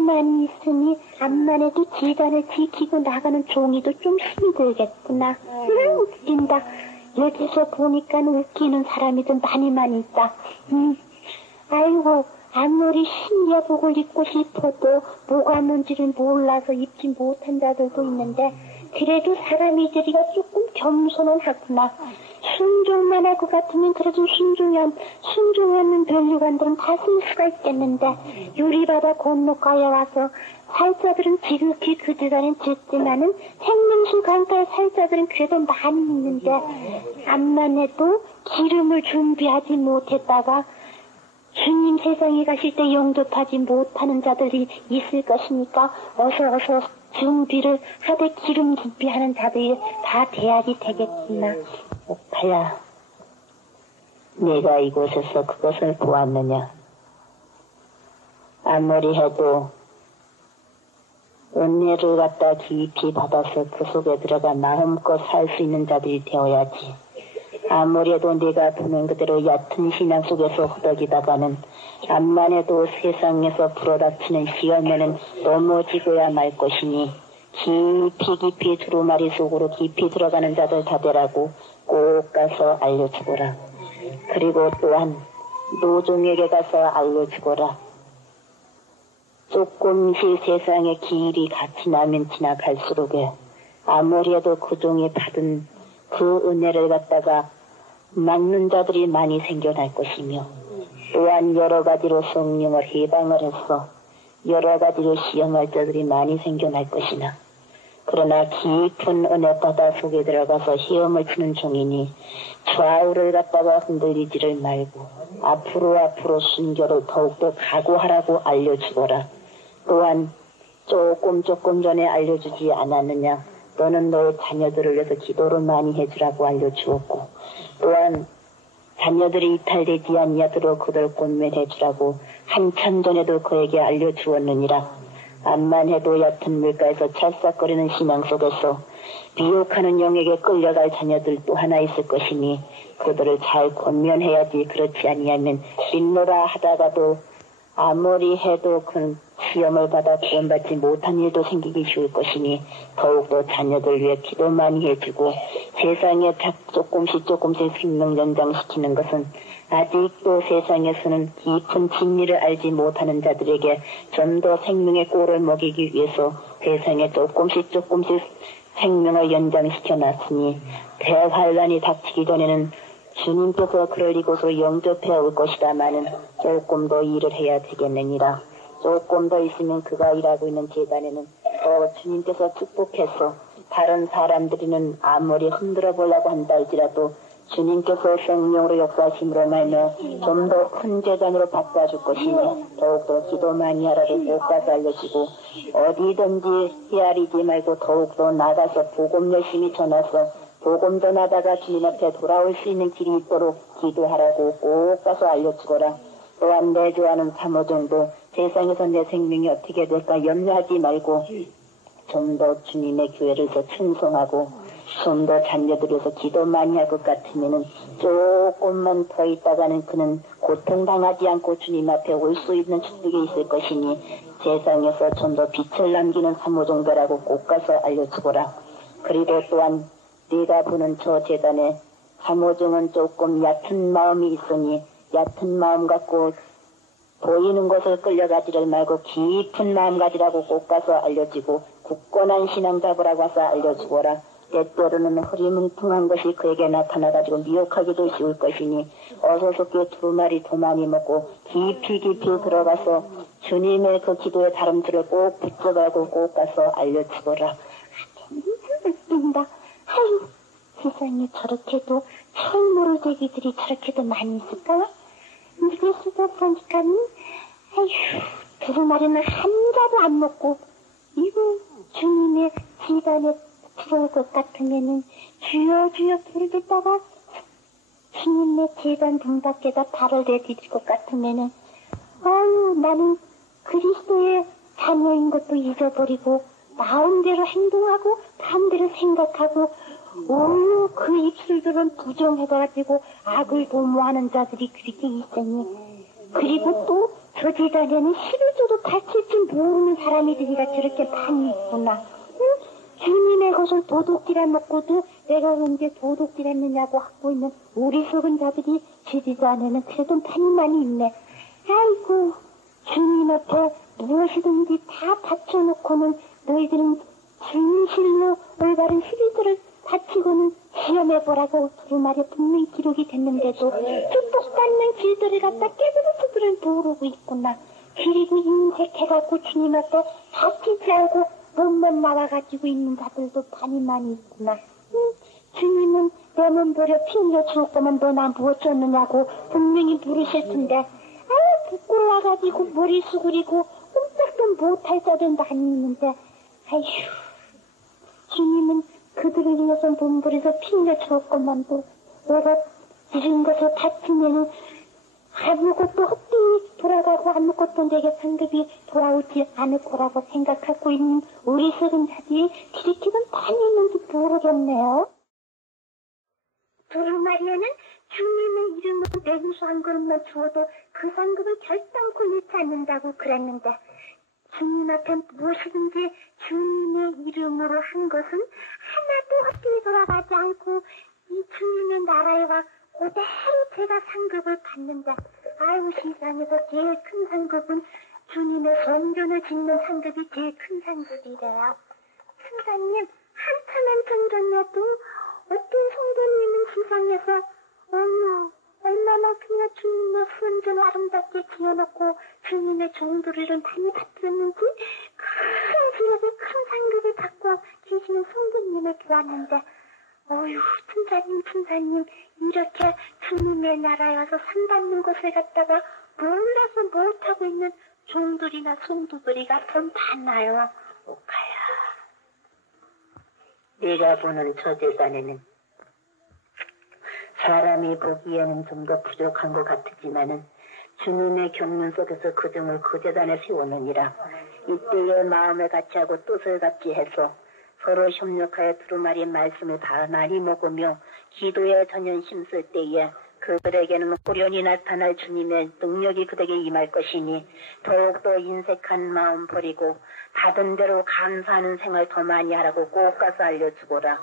많이 있으니 암만 해도 지단을 지키고 나가는 종이도 좀 힘들겠구나. 웃긴다. 여기서 보니까 웃기는 사람이 좀 많이 있다. 아이고 아무리 신예복을 입고 싶어도 뭐가 뭔지를 몰라서 입지 못한 자들도 있는데 그래도 사람이들이가 조금 겸손은 하구나. 순종만 할 것 같으면 그래도 순종하는 변류관들은 다 쓸 수가 있겠는데 유리바다 건너가에 와서 살자들은 지극히 그 지간엔 적지만은 생명수 강가에 살자들은 그래도 많이 있는데 암만 해도 기름을 준비하지 못했다가 주님 세상에 가실 때 영접하지 못하는 자들이 있을 것이니까 어서 준비를 하되 기름 준비하는 자들이 다 돼야지 되겠구나. 옥파야, 내가 이곳에서 그것을 보았느냐? 아무리 해도 은혜를 갖다 깊이 받아서 그 속에 들어가 마음껏 살 수 있는 자들이 되어야지. 아무래도 내가 보는 그대로 얕은 신앙 속에서 허덕이다가는 암만 해도 세상에서 불어닥치는 시험에는 넘어지고야 말 것이니 깊이 두루마리 속으로 깊이 들어가는 자들 다되라고 꼭 가서 알려주거라. 그리고 또한 노종에게 가서 알려주거라. 조금씩 세상의 길이 지나면 지나갈수록에 아무래도 그 종이 받은 그 은혜를 갖다가 막는 자들이 많이 생겨날 것이며 또한 여러 가지로 성령을 해방을 해서 여러 가지로 시험할 자들이 많이 생겨날 것이나 그러나 깊은 은혜 바다 속에 들어가서 시험을 치는 종이니 좌우를 갖다가 흔들리지를 말고 앞으로 순교를 더욱더 각오하라고 알려주거라. 또한 조금 전에 알려주지 않았느냐. 너는 너의 자녀들을 위해서 기도를 많이 해주라고 알려주었고 또한 자녀들이 이탈되지 아니하도록 그들 권면해주라고 한참 전에도 그에게 알려주었느니라. 암만 해도 얕은 물가에서 찰싹거리는 신앙 속에서 미혹하는 영에게 끌려갈 자녀들 또 하나 있을 것이니 그들을 잘 권면해야지. 그렇지 아니하면 믿노라 하다가도 아무리 해도 그 시험을 받아 구원받지 못한 일도 생기기 쉬울 것이니 더욱더 자녀들 위해 기도 많이 해주고 세상에 조금씩 생명 연장시키는 것은 아직도 세상에서는 깊은 진리를 알지 못하는 자들에게 좀 더 생명의 꼴을 먹이기 위해서 세상에 조금씩 생명을 연장시켜 놨으니 대환란이 닥치기 전에는 주님께서 그를 이곳으로 영접해 올 것이다마는 조금 더 일을 해야 되겠느니라. 조금 더 있으면 그가 일하고 있는 제단에는 주님께서 축복해서 다른 사람들이는 아무리 흔들어 보려고 한다 할지라도 주님께서 성령으로 역사하심으로 말며 좀 더 큰 제단으로 바꿔줄 것이니 더욱더 기도 많이 하라고 꼭 가서 알려주고 어디든지 헤아리지 말고 더욱더 나가서 복음 열심히 전해서 복음 전하다가 주님 앞에 돌아올 수 있는 길이 있도록 기도하라고 꼭 가서 알려주거라. 또한 내 좋아하는 사모정도 세상에서 내 생명이 어떻게 될까 염려하지 말고 좀 더 주님의 교회를 더 충성하고 좀 더 자녀들에서 기도 많이 할 것 같으면은 조금만 더 있다가는 그는 고통당하지 않고 주님 앞에 올 수 있는 축복이 있을 것이니 세상에서 좀 더 빛을 남기는 사모정도라고 꼭 가서 알려주거라. 그리고 또한 네가 보는 저 재단에 사모정은 조금 얕은 마음이 있으니 얕은 마음 갖고 보이는 것을 끌려가지를 말고 깊은 마음 가지라고 꼭 가서 알려주고 굳건한 신앙 잡으라고 해서 알려주거라. 때때로는 흐리뭉텅한 것이 그에게 나타나가지고 미혹하기도 쉬울 것이니 어서 속에 두루마리 더 많이 먹고 깊이 들어가서 주님의 그 기도의 다름들을 꼭 붙잡아고 꼭 가서 알려주거라. 웃긴다. 아유, 세상에 저렇게도 철모르제기들이 저렇게도 많이 있을까? 이게 시다 보니까는 아휴, 두루마리는 한 자도 안 먹고, 이거 주님의 지단에 들어올 것 같으면은 주여 주여 부르다가 주님의 제단 문 밖에다 발을 내디딜 것 같으면은 나는 그리스도의 자녀인 것도 잊어버리고 마음대로 행동하고 마음대로 생각하고 그 입술들은 부정해가지고 악을 도모하는 자들이 그렇게 있으니 그리고 또 저 제단에는 11조도 바칠 줄 모르는 사람들이가 저렇게 많이 있구나. 주님의 것을 도둑질해 먹고도 내가 언제 도둑질 했느냐고 하고 있는 어리석은 자들이 지지자 안에는 그래도 많이 있네. 아이고, 주님 앞에 무엇이든지 다 바쳐놓고는 너희들은 진실로 올바른 11조를 바치고는 시험해보라고 두루마리에 분명히 기록이 됐는데도 축복받는 길들을 갖다 깨부수들을 모르고 있구나. 그리고 인색해갖고 주님 앞에 바치지 않고 몸만 나와가지고 있는 자들도 많이 있구나. 주님은 내 몸 버려 피 흘려 죽을 거면 너 나 무엇 줬느냐고 분명히 물으실 텐데 부끄러워가지고 머리 수그리고 꼼짝도 못할 자들 많이 있는데 아휴 주님은 그들을 위해서 몸 버려서 피 흘려 죽을 것만도 내가 이런 것을 다치면은 아무것도 헛되이 돌아가고 아무것도 내게 상급이 돌아오지 않을 거라고 생각하고 있는 어리석은 자들이 그렇게는 많이 있는지 모르겠네요. 두루마리에는 주님의 이름으로 내주소 한 그릇만 주어도 그 상급을 결단코 잃지 않는다고 그랬는데 주님 앞에 무엇이든지 주님의 이름으로 한 것은 하나도 헛되이 돌아가지 않고 이 주님의 나라에 와 그대로 제가 상급을 받는다. 아유 세상에서 제일 큰 상급은 주님의 성전을 짓는 상급이 제일 큰 상급이래요. 선사님 한참한 전에도 어떤 성도님은 세상에서 얼마나 그냥 주님의 성전을 아름답게 지어놓고 주님의 종들을 많이 받들었는지 큰 지역에 큰 상급을 받고 계시는 성도님을 보았는데 어휴 천사님 이렇게 주님의 나라에 와서 상 받는 곳을 갖다가 몰라서 못하고 있는 종들이나 성도들이가 좀 많아요. 오카야 내가 보는 저 재단에는 사람이 보기에는 좀 더 부족한 것 같지만은 주님의 경륜 속에서 그 등을 그 재단에 세우느니라. 이때에 마음을 같이하고 뜻을 같이 해서 서로 협력하여 두루마리 말씀을 다 많이 먹으며 기도에 전연 힘쓸 때에 그들에게는 호련히 나타날 주님의 능력이 그들에게 임할 것이니 더욱더 인색한 마음 버리고 받은 대로 감사하는 생활 더 많이 하라고 꼭 가서 알려주거라.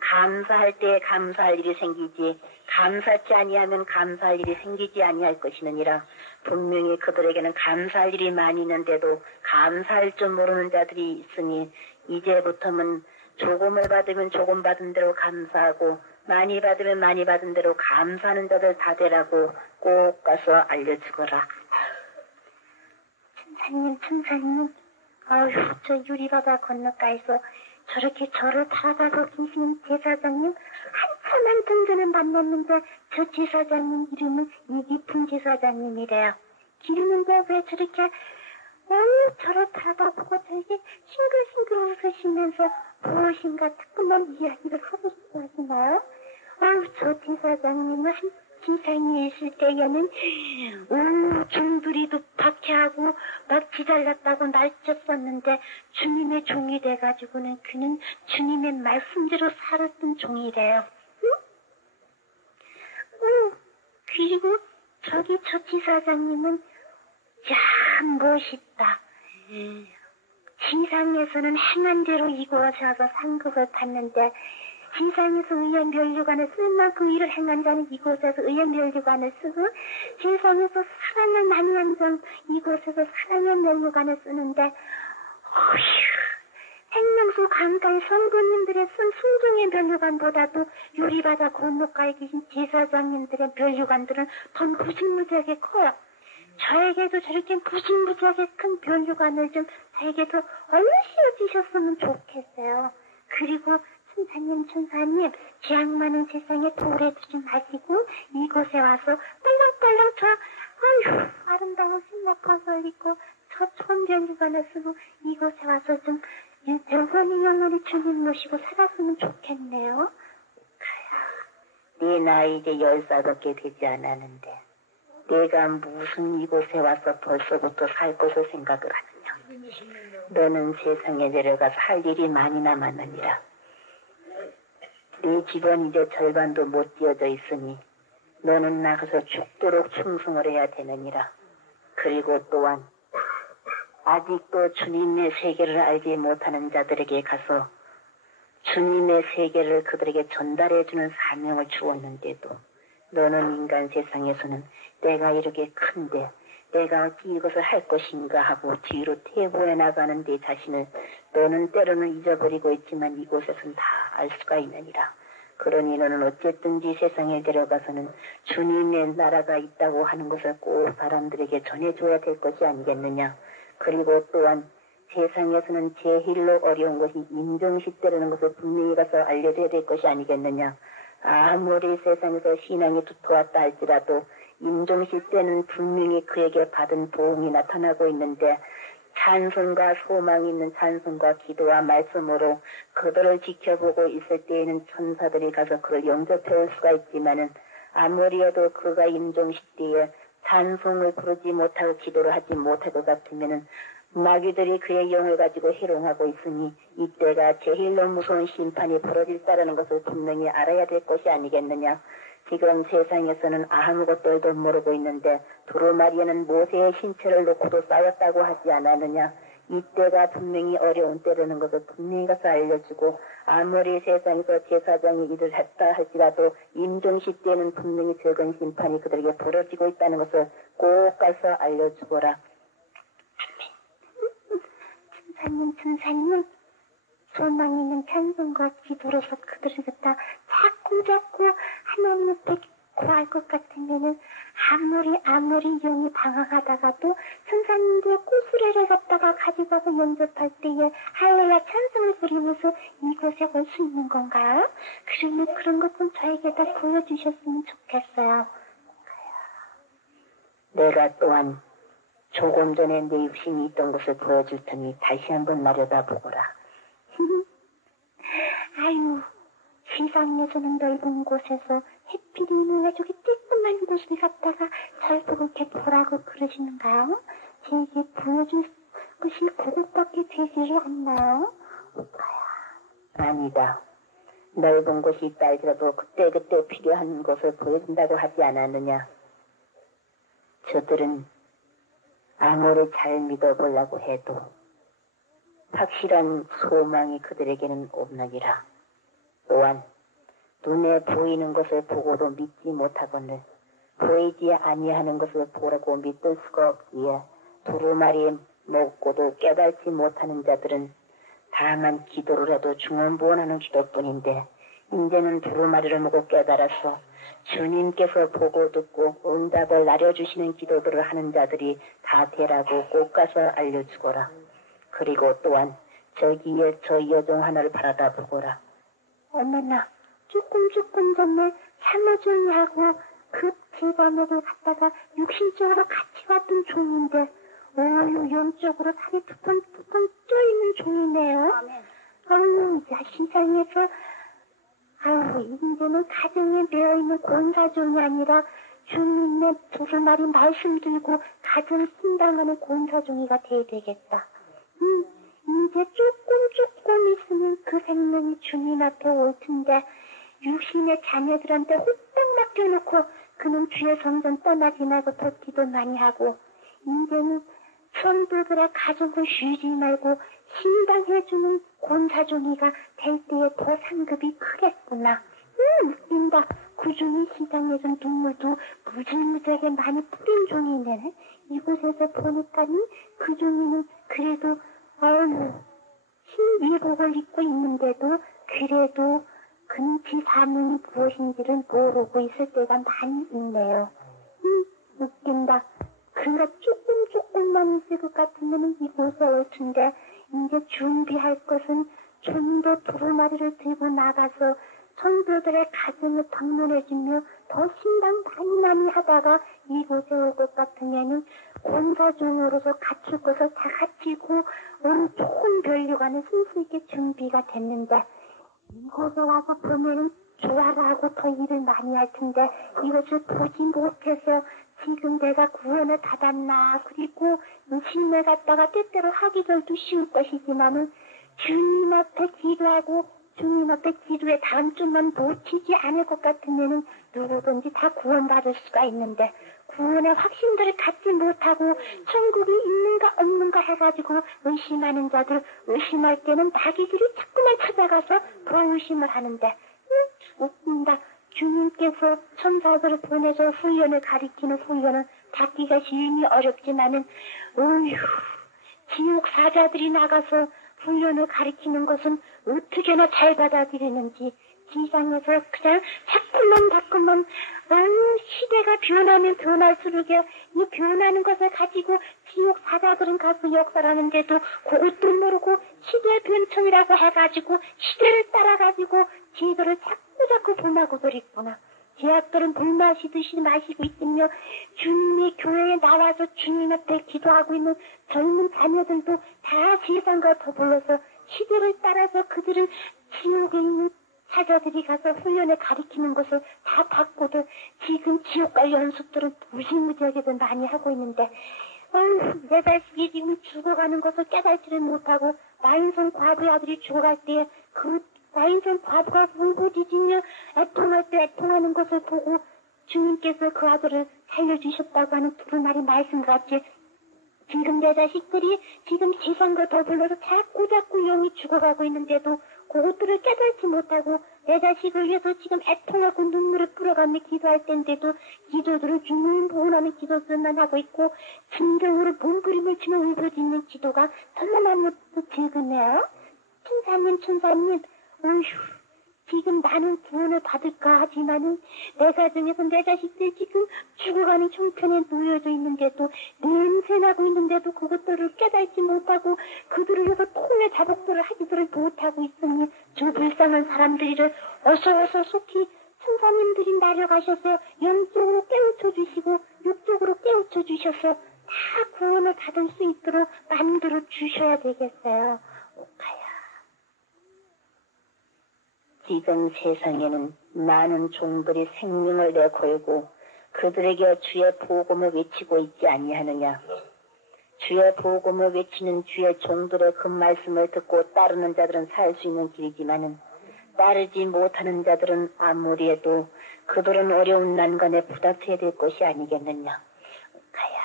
감사할 때 감사할 일이 생기지 감사치 아니하면 감사할 일이 생기지 아니할 것이느니라. 분명히 그들에게는 감사할 일이 많이 있는데도 감사할 줄 모르는 자들이 있으니 이제부터는 조금을 받으면 조금 받은 대로 감사하고 많이 받으면 많이 받은 대로 감사하는 자들 다 되라고 꼭 가서 알려주거라. 천사님 아휴 저 유리바다 건너가에서 저렇게 저를 따라가고 계시는 제사장님 한참한 등전을 만났는데 저 제사장님 이름은 이기풍 제사장님이래요. 기르는데 왜 저렇게 저를 따라가고 저렇게 싱글싱글 웃으시면서 무엇인가 자꾸만 이야기를 하고 싶어 하시나요? 저 제사장님은 세상에 있을 때에는 종들이도 박해하고 막 기다렸다고 날쳤었는데 주님의 종이 돼가지고는 그는 주님의 말씀대로 살았던 종이래요. 그리고 저기 저 지사장님은 참 멋있다. 지상에서는 행한 대로 이곳에 와서 상급을 받는데 지상에서 의한 면류관을 쓸 만큼 일을 행한 자는 이곳에서 의한 면류관을 쓰고 지상에서 사랑을 많이 한 자는 이곳에서 사랑의 면류관을 쓰는데 생명수 강가의 성도님들의 쓴 순종의 면류관보다도 유리바다 골목가에 계신 제사장님들의 면류관들은 더 무지무지하게 커요. 저에게도 저렇게 무지무지하게 큰 면류관을 좀 저에게도 얼른 씌워주셨으면 좋겠어요. 그리고 천사님, 죄악 많은 세상에 돌에 두지 마시고 이곳에 와서 빨랑빨랑 저 아휴, 아름다운 신나퍼서 입고 저 천변기관을 쓰고 이곳에 와서 좀 영원히 영원히 주님 모시고 살았으면 좋겠네요. 네 나이 이제 15개 되지 않았는데 내가 무슨 이곳에 와서 벌써부터 살 것을 생각을 하느냐. 너는 세상에 내려가서 할 일이 많이 남았느니라. 네 집은 이제 절반도 못 지어져 있으니 너는 나가서 죽도록 충성을 해야 되느니라. 그리고 또한 아직도 주님의 세계를 알지 못하는 자들에게 가서 주님의 세계를 그들에게 전달해주는 사명을 주었는데도 너는 인간 세상에서는 내가 이렇게 큰데 내가 이것을 할 것인가 하고 뒤로 퇴보해 나가는 내 자신을 너는 때로는 잊어버리고 있지만 이곳에서는 다 알 수가 있느니라. 그러니 너는 어쨌든지 세상에 데려가서는 주님의 나라가 있다고 하는 것을 꼭 사람들에게 전해줘야 될 것이 아니겠느냐. 그리고 또한 세상에서는 제일로 어려운 것이 임종시대라는 것을 분명히 가서 알려줘야 될 것이 아니겠느냐. 아무리 세상에서 신앙이 두터웠다 할지라도 임종시대는 분명히 그에게 받은 보응이 나타나고 있는데 찬송과 소망이 있는 찬송과 기도와 말씀으로 그들을 지켜보고 있을 때에는 천사들이 가서 그를 영접해 올 수가 있지만은 아무리 해도 그가 임종시대에 찬송을 부르지 못하고 기도를 하지 못할 것 같으면은 마귀들이 그의 영을 가지고 희롱하고 있으니 이때가 제일로 무서운 심판이 벌어질다라는 것을 분명히 알아야 될 것이 아니겠느냐. 지금 세상에서는 아무것도 모르고 있는데 두루마리에는 모세의 신체를 놓고도 싸웠다고 하지 않았느냐. 이때가 분명히 어려운 때라는 것을 분명히 가서 알려주고 아무리 세상에서 제사장이 일을 했다 할지라도 임종시 때는 분명히 적은 심판이 그들에게 벌어지고 있다는 것을 꼭 가서 알려주거라. 천사님은 소망 있는 찬송과 기도로서 그들을 갖다 자꾸 하나님 앞에 구할 것 같으면은 아무리 영이 방황하다가도 천사님들의 꼬수레를 갖다가 가지고 와서 영접할 때에 할렐루야 찬송을 부리면서 이곳에 올 수 있는 건가요? 그러면 그런 것 좀 저에게다 보여주셨으면 좋겠어요. 내가 또한 조금 전에 내 육신이 있던 것을 보여줄 테니 다시 한번 나려다보거라. 아유, 세상에서는 넓은 곳에서 햇빛이 있는 저기 쬐끄만 곳을 갖다가 잘 보고 이렇게 보라고 그러시는가요? 제게 보여줄 것이 그것밖에 되지를 않나요? 아니다. 넓은 곳이 있다 할지라도 그때그때 필요한 것을 보여준다고 하지 않았느냐. 저들은 아무리 잘 믿어보려고 해도 확실한 소망이 그들에게는 없느니라. 또한 눈에 보이는 것을 보고도 믿지 못하거늘 보이지 아니하는 것을 보라고 믿을 수가 없기에 두루마리 먹고도 깨닫지 못하는 자들은 다만 기도를 해도 중언부언하는 기도뿐인데 이제는 두루마리를 먹고 깨달아서 주님께서 보고 듣고 응답을 나려주시는 기도들을 하는 자들이 다 되라고 꼭 가서 알려주거라. 그리고 또한 저기에 저 여종 하나를 바라다 보거라. 어머나, 조금 전에 참여종이하고 그 제자매를 갖다가 육신적으로 같이 왔던 종인데 영적으로 살이 툭툭 쪄있는 종이네요. 아유, 세상에서 이제는 가정에 매어있는 권사종이 아니라 주님의 두루마리 말씀 들고 가정 신당하는 권사종이가 돼야 되겠다. 이제 조금 있으면 그 생명이 주님 앞에 올 텐데 육신의 자녀들한테 홀딱 맡겨놓고 그는 주의 성전 떠나지 말고 더 기도 많이 하고 이제는 성도들의 가족을 쉬지 말고 신당해주는 권사종이가 될 때에 더 상급이 크겠구나. 웃긴다. 그중에 시장에서 눈물도 무질무지하게 많이 뿌린 종이네. 이곳에서 보니까니 그 종이는 그래도 신위복을 입고 있는데도 그래도 근치 사명이 무엇인지를 모르고 있을 때가 많이 있네요. 웃긴다. 그가 조금만 있을 것 같으면 이곳에 올 텐데 이제 준비할 것은 좀 더 두루마리를 들고 나가서 성도들의 가정을 방문해주며 더 신당 많이 남이 하다가 이곳에 올 것 같으면은 권사중으로서 갖출 것을 다 갖추고 오늘 좋은 별류관은 순수있게 준비가 됐는데 이곳에 와서 보면은 좋아라고 더 일을 많이 할 텐데 이것을 보지 못해서 지금 내가 구원을 받았나 그리고 신뢰 갖다가 때때로 하기들도 쉬울 것이지만은 주님 앞에 기도하고 주님 앞에 기도에 다음 주만 놓치지 않을 것 같으면은 누구든지 다 구원받을 수가 있는데 구원의 확신들을 갖지 못하고 천국이 있는가 없는가 해가지고 의심하는 자들 의심할 때는 자기들이 자꾸만 찾아가서 더 의심을 하는데 웃긴다. 주님께서 천사들을 보내서 훈련을 가리키는 훈련은 받기가 심히 어렵지만은 지옥 사자들이 나가서 훈련을 가리키는 것은 어떻게나 잘 받아들이는지 지상에서 그냥 자꾸만 시대가 변하면 변할수록 이 변하는 것을 가지고 지옥 사자들은 가서 역사하는데도 그것도 모르고 시대 변천이라고 해가지고 시대를 따라가지고 지들을 자꾸 분하고들 있구나. 제약들은 물 마시듯이 마시고 있으며 주님의 교회에 나와서 주님 앞에 기도하고 있는 젊은 자녀들도 다 세상과 더불어서 시대를 따라서 그들은 지옥에 있는 사자들이 가서 훈련을 가리키는 것을 다 받고도 지금 지옥 갈 연습들은 무지무지하게도 많이 하고 있는데 내 자식이 지금 죽어가는 것을 깨달지를 못하고 나인성 과부의 아들이 죽어갈 때에 그 나인성 과부가 울부짖으며 애통할 때 애통하는 것을 보고 주님께서 그 아들을 살려주셨다고 하는 푸른 말이 말씀 같이 지금 내 자식들이 지금 세상과 더불어서 자꾸 영이 죽어가고 있는데도 그것들을 깨닫지 못하고 내 자식을 위해서 지금 애통하고 눈물을 뿌려가며 기도할 때인데도 기도들을 주님 보호하는 기도들만 하고 있고 진정으로 몸부림을 치며 울부짖는 기도가 너무나도 즐거네요. 천사님 어휴 지금 나는 구원을 받을까 하지만은 내 가정에서 내 자식들 지금 죽어가는 형편에 놓여져 있는데도 냄새나고 있는데도 그것들을 깨닫지 못하고 그들을 위해서 통의 자복들을 하지들을 못하고 있으니 저 불쌍한 사람들이를 어서 속히 천사님들이 나려가셔서 영적으로 깨우쳐 주시고 육적으로 깨우쳐 주셔서 다 구원을 받을 수 있도록 만들어 주셔야 되겠어요. 오카야. 지금 세상에는 많은 종들이 생명을 내걸고 그들에게 주의 복음을 외치고 있지 아니하느냐. 주의 복음을 외치는 주의 종들의 그 말씀을 듣고 따르는 자들은 살 수 있는 길이지만은 따르지 못하는 자들은 아무리 해도 그들은 어려운 난관에 부닥쳐야 될 것이 아니겠느냐. 가야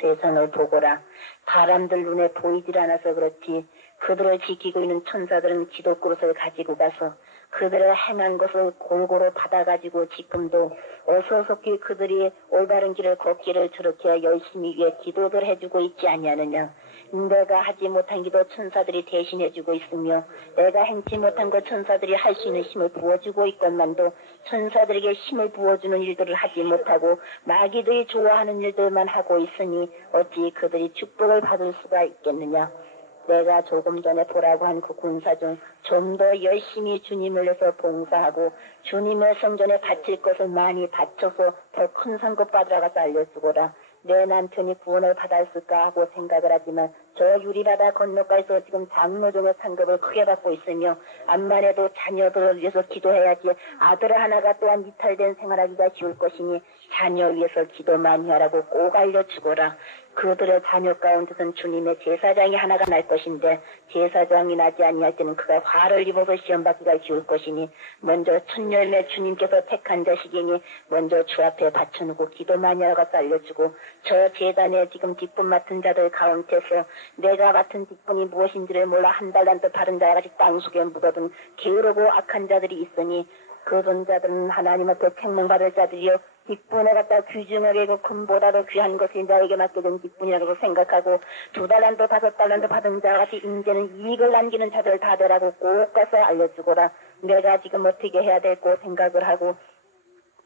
세상을 보거라. 사람들 눈에 보이질 않아서 그렇지 그들을 지키고 있는 천사들은 기도그릇을 가지고 가서 그들의 행한 것을 골고루 받아가지고 지금도 어서속히 그들이 올바른 길을 걷기를 저렇게 열심히 위해 기도를 해주고 있지 아니하느냐. 내가 하지 못한 기도 천사들이 대신해주고 있으며 내가 행치 못한 것 천사들이 할 수 있는 힘을 부어주고 있건만도 천사들에게 힘을 부어주는 일들을 하지 못하고 마귀들이 좋아하는 일들만 하고 있으니 어찌 그들이 축복을 받을 수가 있겠느냐. 내가 조금 전에 보라고 한 그 군사 중 좀 더 열심히 주님을 위해서 봉사하고 주님의 성전에 바칠 것을 많이 바쳐서 더 큰 상급 받으라고 알려주거라. 내 남편이 구원을 받았을까 하고 생각을 하지만 저 유리바다 건너가에서 지금 장로종의 상급을 크게 받고 있으며 암만 해도 자녀들을 위해서 기도해야지 아들 하나가 또한 이탈된 생활하기가 쉬울 것이니 자녀 위해서 기도 많이 하라고 꼭 알려주거라. 그들의 자녀 가운데서는 주님의 제사장이 하나가 날 것인데 제사장이 나지 아니할 때는 그가 화를 입어서 시험받기가 쉬울 것이니 먼저 첫 열매 주님께서 택한 자식이니 먼저 주 앞에 바쳐놓고 기도 많이 하라고 알려주고 저 제단에 지금 뒷분 맡은 자들 가운데서 내가 맡은 뒷분이 무엇인지를 몰라 한 달란트 바른 자같이 땅속에 묻어둔 게으르고 악한 자들이 있으니 그런 자들은 하나님 앞에 책망받을 자들이요 뒷분에 갖다 귀중하게 그 금보다도 귀한 것이 나에게 맡겨진 뒷분이라고 생각하고 2달란트 5달란트 받은 자같이 이제는 이익을 남기는 자들 다 되라고 꼭 가서 알려주거라. 내가 지금 어떻게 해야 될고 생각을 하고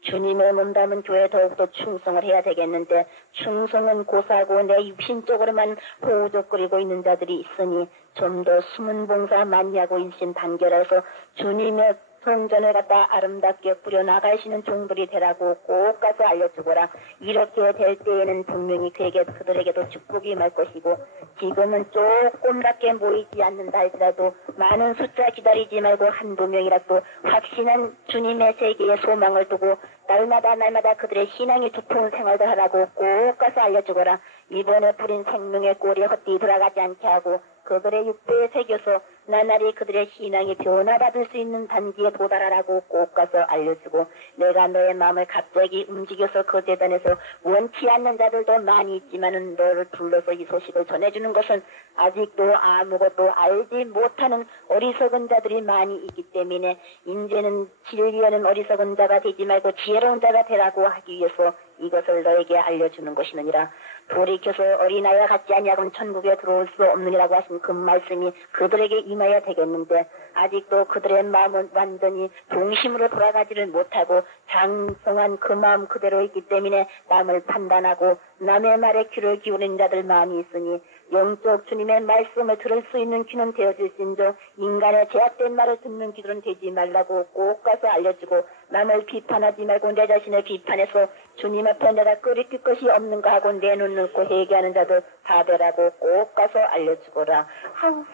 주님의 몸담은 교회에 더욱더 충성을 해야 되겠는데 충성은 고사하고 내 육신적으로만 호우적거리고 있는 자들이 있으니 좀 더 숨은 봉사 많이 하고 일심 단결해서 주님의 성전을 갖다 아름답게 꾸려나가시는 종들이 되라고 꼭 가서 알려주거라. 이렇게 될 때에는 분명히 그들에게도 축복이 말 것이고, 지금은 조금밖에 모이지 않는다 할지라도 많은 숫자 기다리지 말고 한두 명이라도 확신한 주님의 세계에 소망을 두고 날마다 그들의 신앙이 두터운 생활을 하라고 꼭 가서 알려주거라. 이번에 부린 생명의 꼴이 헛되이 돌아가지 않게 하고 그들의 육배에 새겨서 나날이 그들의 신앙이 변화받을 수 있는 단계에 도달하라고 꼭 가서 알려주고, 내가 너의 마음을 갑자기 움직여서 그 대단에서 원치 않는 자들도 많이 있지만은 너를 불러서 이 소식을 전해주는 것은 아직도 아무것도 알지 못하는 어리석은 자들이 많이 있기 때문에 이제는 진리하는 어리석은 자가 되지 말고 지혜로운 자가 되라고 하기 위해서 이것을 너에게 알려주는 것이느니라. 돌이켜서 어린아이와 같지 아니하고는 천국에 들어올 수 없느니라고 하신 그 말씀이 그들에게 임하여야 되겠는데, 아직도 그들의 마음은 완전히 동심으로 돌아가지를 못하고 장성한 그 마음 그대로 있기 때문에 남을 판단하고 남의 말에 귀를 기울이는 자들 많이 있으니, 영적 주님의 말씀을 들을 수 있는 귀는 되어질진저 인간의 제약된 말을 듣는 귀들은 되지 말라고 꼭 가서 알려주고, 남을 비판하지 말고 내 자신을 비판해서 주님 앞에 내가 끓이킬 것이 없는가 하고 내 눈 넣고 회개하는 자들 다 되라고 꼭 가서 알려주거라. 아우,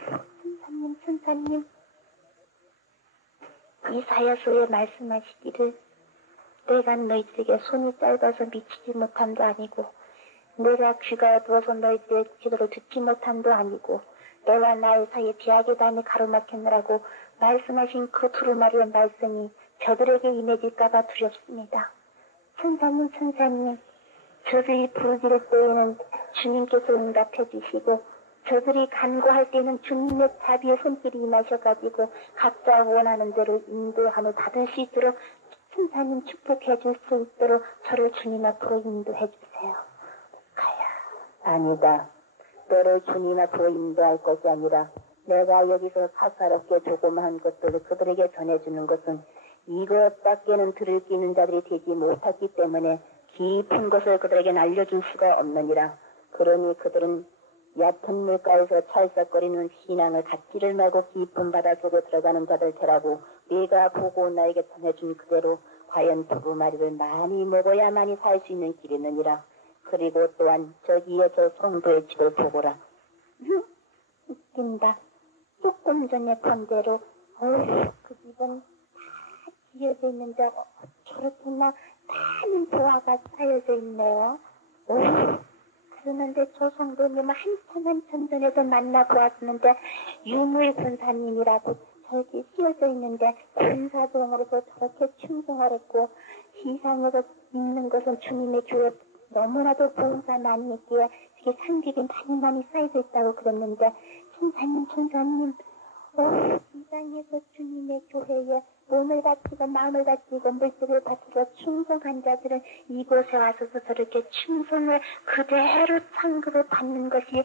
천사님, 이사야서에 말씀하시기를 내가 너희들에게 손이 짧아서 미치지 못함도 아니고 내가 귀가 어두워서 너희들의 기도를 듣지 못함도 아니고 너와 나의 사이에 비하게 담이 가로막혔느라고 말씀하신 그 두루마리의 말씀이 저들에게 임해질까봐 두렵습니다. 천사님, 저들이 부르짖을 때에는 주님께서 응답해 주시고 저들이 간구할 때는 주님의 자비의 손길이 임하셔가지고 각자 원하는 대로 인도함을 받을 수 있도록 천사님 축복해 줄 수 있도록 저를 주님 앞으로 인도해 주세요. 가야. 아니다. 너를 주님 앞으로 인도할 것이 아니라 내가 여기서 사사롭게 조그마한 것들을 그들에게 전해주는 것은 이것밖에는 들을 수 있는 자들이 되지 못했기 때문에 깊은 것을 그들에게 알려줄 수가 없느니라. 그러니 그들은 얕은 물가에서 찰싹거리는 신앙을 갖지를 말고 깊은 바닷속에 들어가는 자들 되라고 네가 보고 나에게 전해준 그대로 과연 두루마리를 많이 먹어야만이 살 수 있는 길이느니라. 그리고 또한 저기에 저 성도의 집을 보거라. 웃긴다. 조금 전에 본 대로 그 집은 다 지어져 있는데 저렇게나 많은 보화가 쌓여져 있네요. 그러는데 저 성도님은 한참 전에도 만나보았는데 유무의 군사님이라고 저기 씌어져 있는데 군사동으로서 저렇게 충성을 했고 시상에서 있는 것은 주님의 교회 너무나도 보험사 많이 있기에 이게 상급이 많이 쌓여져 있다고 그랬는데 천사님 이상에서 주님의 교회에 몸을 바치고 마음을 바치고 물질을 바치고 충성한 자들은 이곳에 와서서 저렇게 충성을 그대로 상급을 받는 것이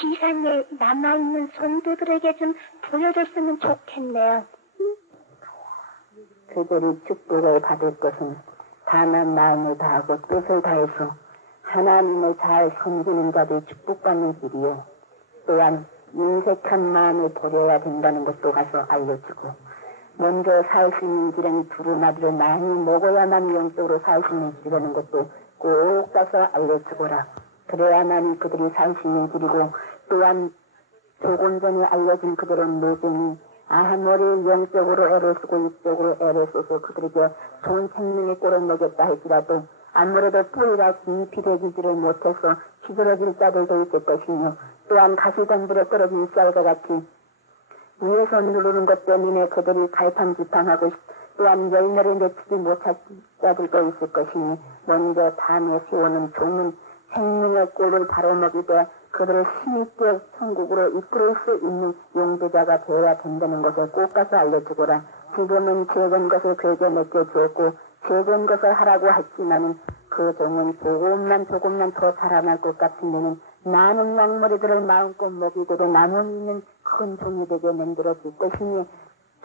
지상에 남아있는 성도들에게 좀 보여줬으면 좋겠네요. 그들이 축복을 받을 것은 다만 마음을 다하고 뜻을 다해서 하나님을 잘 섬기는 자들이 축복받는 길이요. 또한 인색한 마음을 버려야 된다는 것도 가서 알려주고, 먼저 살 수 있는 길은 두루마리를 많이 먹어야만 영적으로 살 수 있는 길이라는 것도 꼭 가서 알려주거라. 그래야만 그들이 살 수 있는 길이고, 또한 조금 전에 알려진 그대로 노정이 아무리 영적으로 애를 쓰고 육적으로 애를 써서 그들에게 좋은 생명의 꼴을 먹였다 할지라도 아무래도 뿌리가 깊이 되지를 못해서 시들어질 자들도 있을 것이며, 또한 가시덤불에 떨어진 쌀과 같이 위에서 누르는 것 때문에 그들이 갈팡질팡하고 또한 열매를 맺히지 못할 자들도 있을 것이니, 먼저 담에 세우는 종은 생명의 꼴을 바로 먹이되 그들을 힘있게 천국으로 이끌을 수 있는 용도자가 되어야 된다는 것을 꼭 가서 알려주거라. 지금은 적은 것을 그에게 맡겨주었고 적은 것을 하라고 했지만은 그 종은 조금만 더 자라날 것 같은 데는 많은 양머리들을 마음껏 먹이고도 남은 있는 큰 종이 되게 만들어줄 것이니,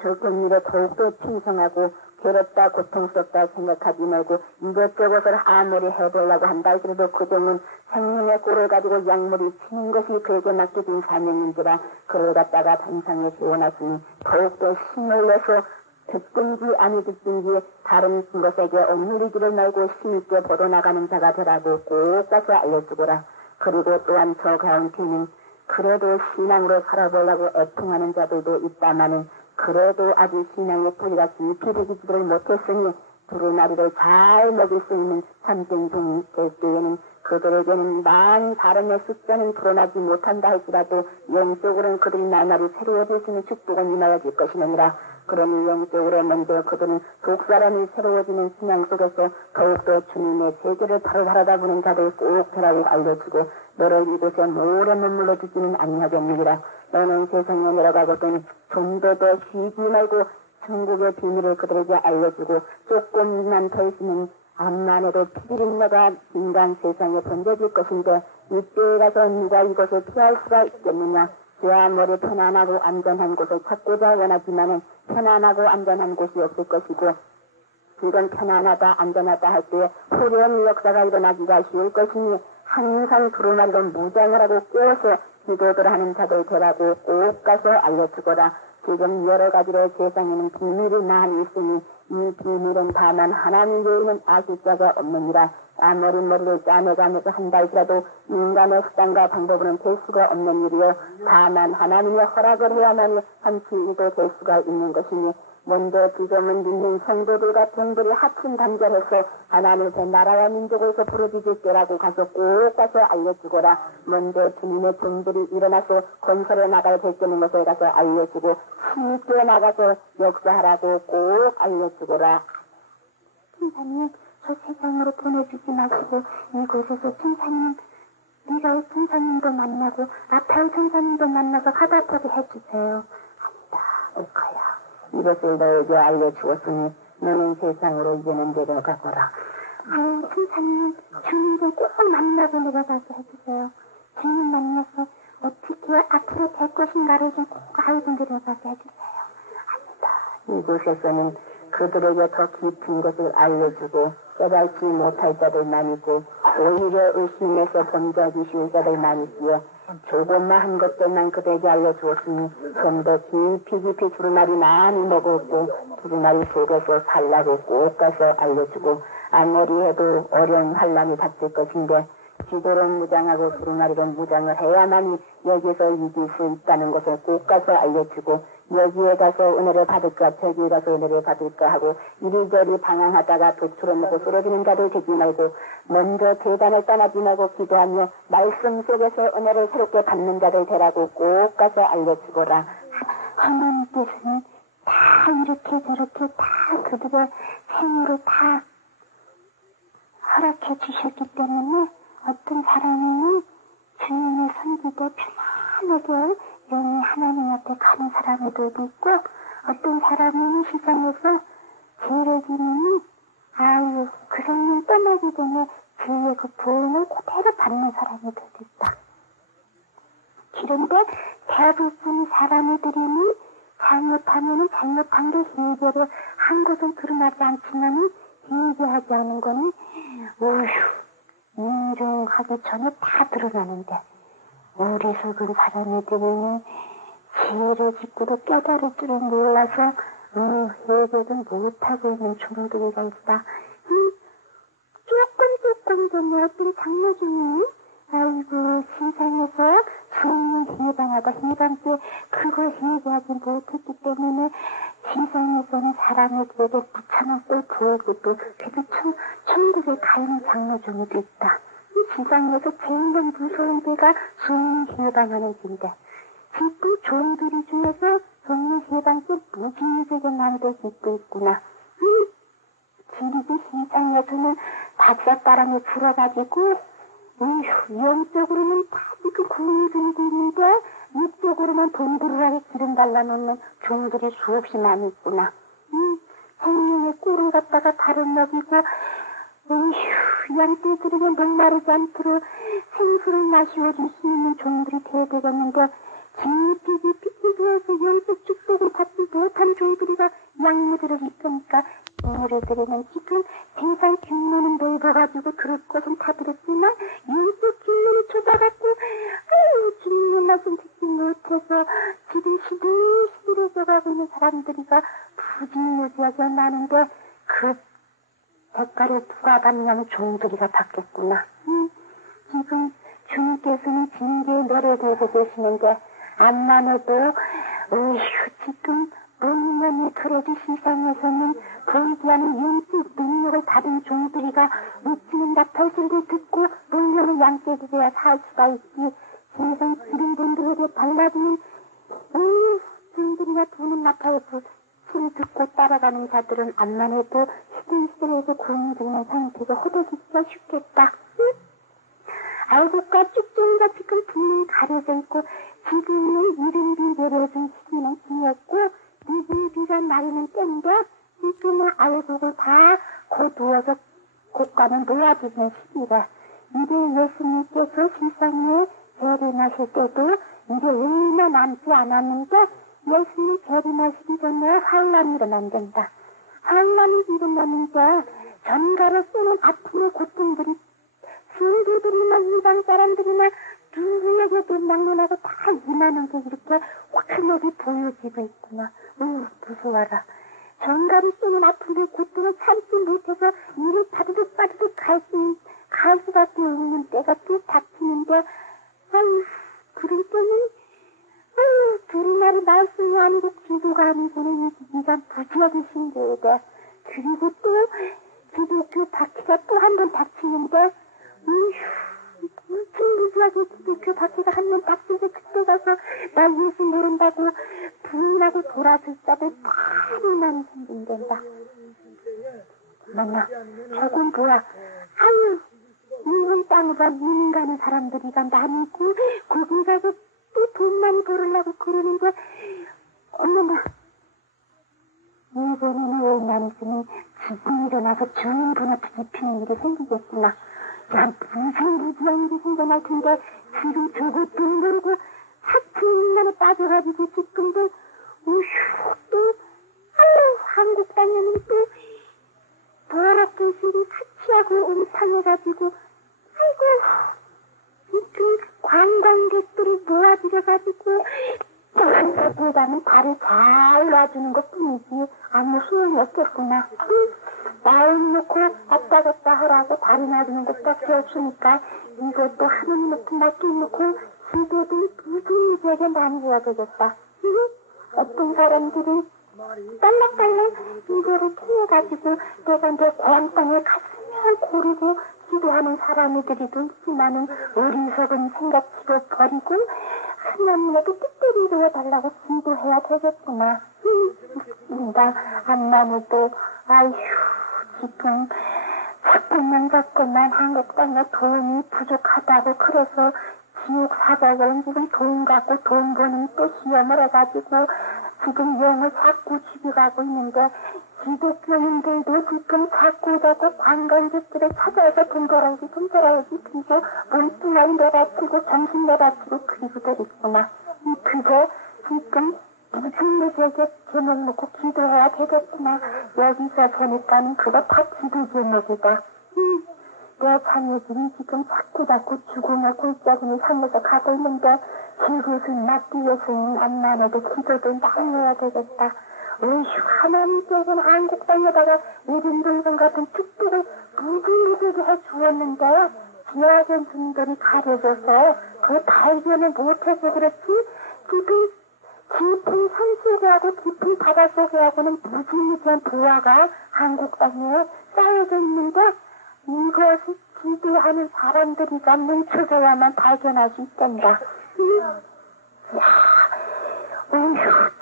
적은 일에 더욱더 충성하고 괴롭다 고통스럽다 생각하지 말고 이것저것을 아무리 해보려고 한다 할지라도 그 종은 생명의 꼴을 가지고 약물이 치는 것이 그에게 맡겨진 사명인지라 그를 갖다가 단상에 세워놨으니 더욱더 힘을 내서 듣든지 아니 듣든지 다른 것에게 옹누리기를 말고 힘있게 보도나가는 자가 되라고 꼭 가서 알려주거라. 그리고 또한 저 가운데는 그래도 신앙으로 살아보려고 애통하는 자들도 있다마는 그래도 아직 신앙의 뿌리가 깊이 되지를 못했으니 두루마리를 잘 먹일 수 있는 참된 종이 될 때에는 그들에게는 많은 사람의 숫자는 드러나지 못한다 할지라도 영적으로는 그들이 나날이 새로워질 수 있는 축복은 임하여질 것이느니라. 그러니 영적으로 먼저 그들은 독사람이 새로워지는 신앙 속에서 더욱더 주님의 세계를 바로 바라다보는 자들 꼭 되라고 알려주고 너를 이곳에 오래 머물러 주지는 아니하겠느니라. 너는 세상에 내려가거든 좀 더 쉬지 말고 천국의 비밀을 그들에게 알려주고 조금만 더 있으면 암만 해도 피비린내가 인간 세상에 번져질 것인데 이때에 가서 누가 이것을 피할 수가 있겠느냐. 아무리 편안하고 안전한 곳을 찾고자 원하지만은 편안하고 안전한 곳이 없을 것이고 이건 편안하다 안전하다 할 때에 후련의 역사가 일어나기가 쉬울 것이니 항상 두루마리로 무장을 하고 깨워서 기도들 하는 자들 되라고 꼭 가서 알려주거라. 지금 여러 가지로 세상에는 비밀이 많이 있으니 이 비밀은 다만 하나님 외에는 아실 자가 없느니라. 아무리 머리를 짜내가면서 한다 할지라도 인간의 수단과 방법으로는 될 수가 없는 일이요 다만 하나님의 허락을 해야만 한치 이도 될 수가 있는 것이니 먼저 지금은 믿는 성도들과 종들이 합심 단결해서 하나님의 나라와 민족에서 부르짖을 때라고 가서 꼭 가서 알려주거라. 먼저 주님의 종들이 일어나서 건설해 나가야 될 때는 것을 가서 알려주고 힘있게 나가서 역사하라고 꼭 알려주거라. 천사님, 저 세상으로 보내주지 마시고 이곳에서 천사님, 네가 천사님도 만나고 아파의 천사님도 만나서 화답하게 해주세요. 아니다, 옳거야. 이것을 너에게 알려주었으니 너는 세상으로 이제는 내려가거라. 천사님, 주님을 꼭 만나고 내려가게 해주세요. 주님 만나서 어떻게 앞으로 될 것인가를 좀 꼭 알고 내려가게 해주세요. 이곳에서는 그들에게 더 깊은 것을 알려주고 깨닫지 못할 자들만 있고 오히려 의심해서 범죄하기 쉬운 자들만 있기에 조금만 것들만 그들에게 알려주었으니 좀 더 깊이 두루마리 많이 먹었고 두루마리 속에서 살라고 꼭 가서 알려주고 아무리 해도 어려운 환란이 닥칠 것인데 지도로 무장하고 두루마리로 무장을 해야만이 여기서 이길 수 있다는 것을 꼭 가서 알려주고 여기에 가서 은혜를 받을까 저기에 가서 은혜를 받을까 하고 이리저리 방황하다가 도추로 먹고 쓰러지는 자들 되지 말고 먼저 제단을 떠나지 말고 기도하며 말씀 속에서 은혜를 새롭게 받는 자들 되라고 꼭 가서 알려주거라. 하나님께서는 다 이렇게 저렇게 다 그들의 생으로 다 허락해 주셨기 때문에 어떤 사람은 주님의 선지도 편안하게 영이 하나님 앞에 가는 사람들도 있고 어떤 사람은 시장에서 죄를 지으니 아유 그 성령 떠나기 전에 주의 그 보응을 그대로 받는 사람들도 있다. 그런데 대부분 사람들이 잘못하면은 잘못한 게 해결을 한 것은 드러나지 않지만은 해결하지 않은 거는 어휴 인정하기 전에 다 드러나는데 어리석은 사람들은 죄를 짓고도 깨달을 줄은 몰라서 해결은 못하고 있는 종들이가 있다. 조금 전에 어떤 장로님이 아이고 세상에서 주님을 해방하다 해방 때 그걸 해결하지 못했기 때문에 세상에서는 사람에게 무참한 꼴 보고 그래도 천국에 가는 장로종이도 있다. 이 세상에서 제일 무서운 데가 주님 해방하는 길인데 또 종들이 중에서 주님 해방 때 무지개가 나오는 길도 있구나. 지리지 세상에서는 박사바람에 불어가지고 영적으로는 다 지금 구원이 되고 있는데 육적으로는 돈 벌으라고 기름 발라놓는 종들이 수없이 많이 있구나. 생명의 꿀을 갖다가 다른 먹이고 양떼들에게 목마르지 않도록 생수를 마시워줄 수 있는 종들이 되어야 되겠는데 깊이 기도해서 영적 축복을 받지 못한 종들이가 양녀들을 이끄니까 양녀들에게는 지금 세상 뒷문은 넓어가지고 들을 것은 다 들었지만 영적 뒷문이 좁아갖고 주님의 말씀 듣지 못해서 지금 시들시들해져 가고 있는 사람들이가 무지무지하게 나는데 그 대가를 누가 받냐면 종들이가 받겠구나. 지금 주님께서는 징계의 노래 들고 계시는데 암만 해도 지금 노년이 그래도 세상에서는 보이지 않는 윤식 능력을 받은 종들이가 웃지는 나팔 소리를 듣고 노년의 양떼들이야 살 수가 있지. 세상 지른 분들에게 달라지는 종들이가 부는 나팔 소리 듣고 따라가는 자들은 암만 해도 시들시들해서 고음 죽는 상태가 호되기가 쉽겠다. 알곡과 쭉종이가 지금 분명히 가려져 있고 지금은 이른비 내려준 시기는 지냈고 이른비가 마르는 때인데 지금은 알곡을 다 거두어서 곳간을 놓아주는 시기라. 이제 예수님께서 세상에 재림하실 때도 이제 얼마 남지 않았는데 예수님 재림하시기 전에 환란이 일어난단다. 환란이 일어나는데 전가로 쓰는 아픔의 고통들이 신도들이나 이방 사람들이나 누구에게도 막론하고 다 임하는 게 이렇게 확연하게 보여지고 있구나. 무서워라. 전가로 쓰는 아픔의 고통을 참지 못해서 이를 바드득 갈 수밖에 없는 때가 또 닥치는데 그럴 때는 두루마리 말씀이 아니고 기도가 아니고는 네가 무지하게 힘들어야 돼. 그리고 또 기독교 바퀴가 또 한 번 닥치는데 무지하게 기독교 바퀴가 한 번 닥치는데 그때 가서 나 예수 모른다고 부인하고 돌아줬다고 많이 힘든단다. 만나 저건 뭐야. 이런 땅으로 이민 가는 사람들이가 많고 거기 가서 또 돈 많이 벌으려고 그러는데 어머나 이번에는 왜냐면 지금 일어나서 주인분한테 입히는 일이 생기겠구나. 야 무슨 무지한 일이 생겨날 텐데 지금 저것도 모르고 사춘만에 빠져가지고 지금도 또 한국 다녀는 또 버럭교실이 사치하고 음탕해가지고 지금 관광객들이 모아들여가지고 한국보다는 발을 잘 놔주는 것 뿐이지 아무 소용이 없겠구나. 마음 놓고 왔다 갔다 하라고 발을 놔주는 것밖에 없으니까 이것도 하느님한테 맡겨놓고 기도도 무지무지하게 많이 해야 되겠다. 어떤 사람들은 딸랑딸랑 이거를 통해가지고 내가 내 고향 땅에 갔으면 고르고 기도하는 사람들이도 있지만은 어리석은 생각 버리고 하나님에게 뜻대로 이루어달라고 기도해야 되겠구나. 암만 해도 지금 자꾸만 한국 땅에 돈이 부족하다고 그래서 지옥 사자들은 지금 돈 갖고 돈 버는 또 시험을 해가지고 지금 영을 자꾸 죽여가고 있는데 기독교인들도 지금 자꾸 자꾸 관광객들을 찾아서 돈 벌어야지 그리고 몸뚱아리 내다치고 정신 내다치고 그리고들 있구나. 그게 지금 무지무지하게 제목 놓고 기도해야 되겠구나. 여기서 보니까는 그거 다 기도 제목이다. 내 자녀들이 지금 자꾸 죽음의 골짜기를 향해서 가고 있는데 그것을 막기 위해서는 암만 해도 기도도 많이 해야 되겠다. 하나님께서는 한국 땅에다가 이른동성 같은 축복을 무지무지하게 해주었는데 지하전 분들이 가려져서 그 발견을 못해서 그렇지 지금 깊은 산속에 하고 깊은 바닷속에 하고는 무지무지한 보화가 한국 땅에 쌓여져 있는데 이것을 기도하는 사람들이가 뭉쳐져야만 발견할 수 있단다.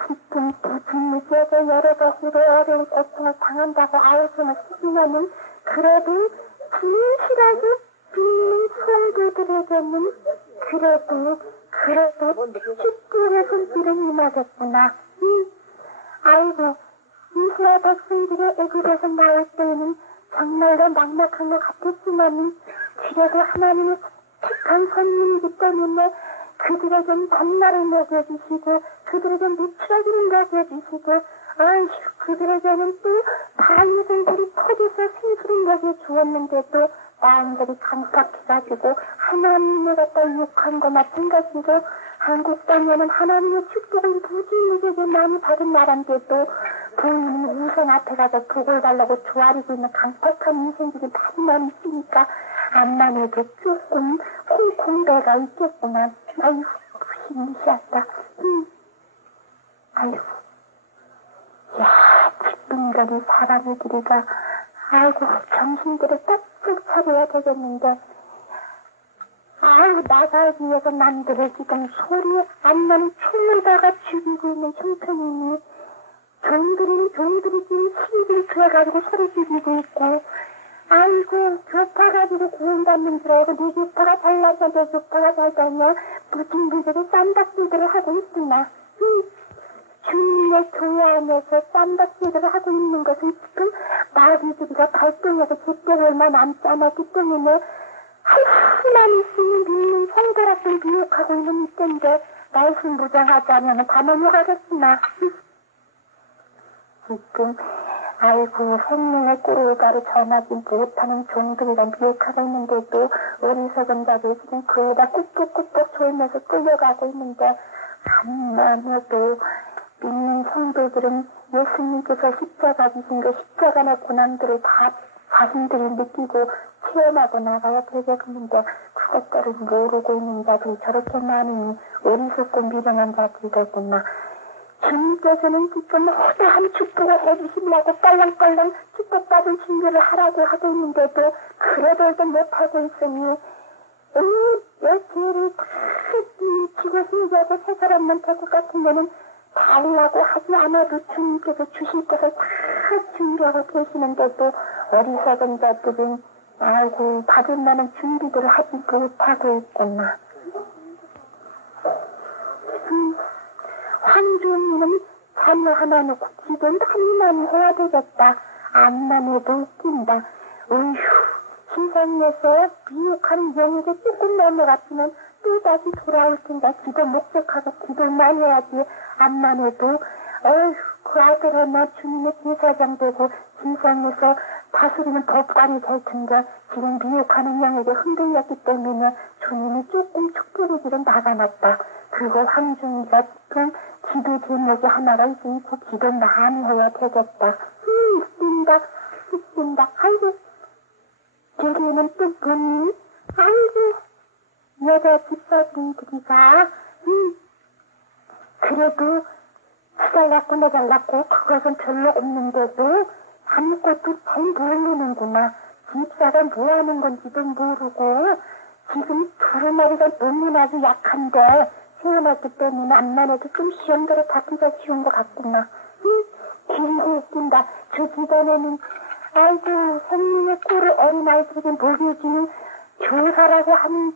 지금 무지무지하게 여러 가지로 어려운 고통을 당한다고 알고는 쓰면은 그래도 진실하게 믿는 성도들에게는 그래도 축복의 손길은 임하겠구나. 아이고 이스라엘 백성들이 애굽에서 나올 때는 정말로 막막한 것 같았지만은 그래도 하나님의 착한 손님이기 때문에 그들에겐 만나를 먹여주시고 그들에겐 무추라기를 먹여주시고 그들에게는 또 바위들이 터져서 생수를 먹여주었는데도 마음들이 강팍해가지고 하나님을 갖다 욕한 것 마찬가지로 한국 땅에는 하나님의 축복을 무지무지하게 많이 받은 나라인데도 부인은 인생 앞에 가서 독을 달라고 조아리고 있는 강팍한 인생들이 많이 있으니까 암만 해도 조금 콩콩배가 있겠구만. 아이고, 무시무시하다. 아이고. 야, 집분들이 사람들이가, 아이고, 정신들을 딱 차려야 되겠는데, 아이고, 나가기 위해서 남들을 지금 소리 안 나는 춤을 다가 죽이고 있는 형편이니, 종들이 지금 시비를 줘가지고 소리 죽이고 있고, 아이고, 교파가지고 구원받는 줄 알고, 네 교파가 잘나서 내 교파가 잘다냐, 무진무진하게 쌈박질들을 하고 있으나, 주님의 교회 안에서 쌈박질들을 하고 있는 것은 지금 마귀들이가 발동해서 제때가 얼마 남지 않았기 때문에 하나님 있으니 믿는 성도라고 미혹하고 있는 이때인데 말씀 무장하지 않으면 다 넘어가겠구나. 지금 아이고 생명의 꿀가를 전하지 못하는 종들이랑 미혹하고 있는데도 어리석은 자들이 지금 그에다 꾹꾹꾹꾹 졸면서 끌려가고 있는데 한마디도 믿는 성도들은 예수님께서 십자가 지신 그 십자가의 고난들을 다 자신들이 느끼고 체험하고 나가야 되겠는데 그것들을 모르고 있는 자들이 저렇게 많으니 어리석고 미련한 자들이겠구나. 주님께서는 지금 허다한 축복을 해주시려고 빨랑빨랑 축복받을 준비를 하라고 하고 있는데도 그래도 못하고 있으니 내 죄를 다 지고 힘들고 새 사람만 될 것 같으면은 달라고 하지 않아도 주님께서 주실 것을 다 준비하고 계시는데도 어리석은 자들은 아이고 받을 만한 준비들을 하지 못하고 있구나. 황종이는 자녀 하나 놓고 지금 한만 해야 되겠다. 암만 해도 웃긴다. 어휴, 세상에서 미혹한 영역에 조금 넘어갔으면 또다시 돌아올 텐가. 기도 목적하고 기도만 해야지. 암만 해도 어휴, 그 아들 하나 주님의 제사장 되고 세상에서 다스리는 법관이 될 텐데 지금 미혹하는 영역에 흔들렸기 때문에 주님이 조금 축복의 길은 나가놨다. 그리고 황중이가 지금 기도 제목이 하나가 있으니 그 기도 많이 해야 되겠다. 웃긴다. 아이고, 저기에는 또 보니, 아이고, 여자 집사분들이가, 그래도 잘났고 내잘났고 그것은 별로 없는데도 아무것도 잘 모르는구나. 집사가 뭐 하는 건지도 모르고 지금 두루마리가 너무나도 약한데 태어났기 때문에 암만 해도 좀 시험대로 바꾸기가 쉬운 것 같구나. 길고 웃긴다. 저 집안에는 아이고 생명의 꿀을 어린아이들에게 먹여주는 교사라고 하는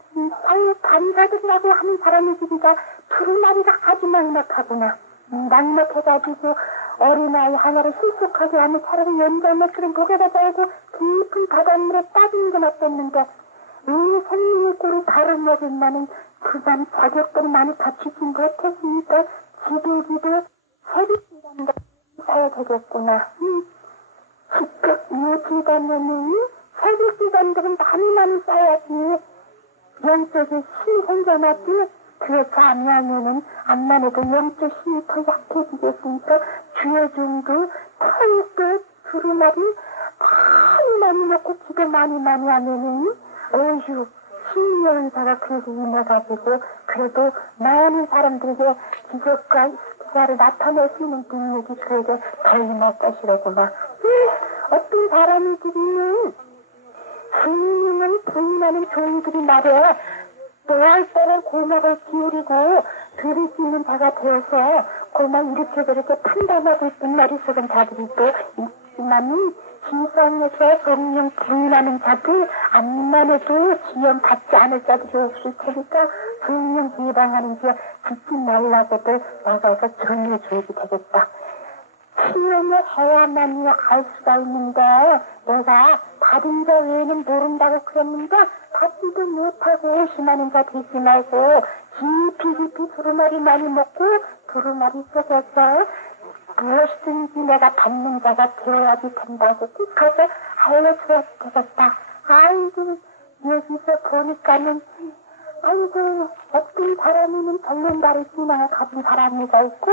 간사들이라고 하는 사람의 집이가 두루마리가 아주 막막하구나. 막막해가지고 어린아이 하나를 실속하게 하는 차라리 연장의 그런 목에다 달고 깊은 바닷물에 빠지는 건 어땠는데 이 생명의 꿀을 바로 먹을 만한 그간 자격들이 많이 갖추지 못했으니까 지들지도 세비시간도 써야 되겠구나. 즉각 묘지가면은 세비시간들은 많이 써야지. 영적인 힘이 생겨났지. 그렇지 아니하면은 암만 해도 영적 힘이 더 약해지겠으니까 주여중도 터이도 두루마리 많이 먹고 기도 많이 하면은 어휴 신명사가 그래도 임해가지고 그래도 많은 사람들에게 기적과 기사를 나타낼 수 있는 능력이 그에게 더 임할 것이라구나. 어떤 사람들이는 주님을 부인하는 종들이 말해 또할 때는 고막을 기울이고 들을 수 있는 자가 되어서 고막 이렇게 저렇게 판단하고 있던 말이 속은 자들이 또 있지만은 지상에서 성령 부인하는 자들 암만 해도 지연 받지 않을 자들이 없을 테니까 성령 예방하는 지 듣지 말라고들 나가서 전해줘야 되겠다. 시험을 해야만이 알 수가 있는데 내가 받은 자 외에는 모른다고 그랬는데 받지도 못하고 의심하는 자 되지 말고 깊이 두루마리 많이 먹고 두루마리 속에서 무엇이든지 내가 받는 자가 되어야지 된다고 꼭 가서 알려줘야 되겠다. 아이고 여기서 보니까는 아이고 어떤 사람은 정면다리 신앙을 가진 사람이가 있고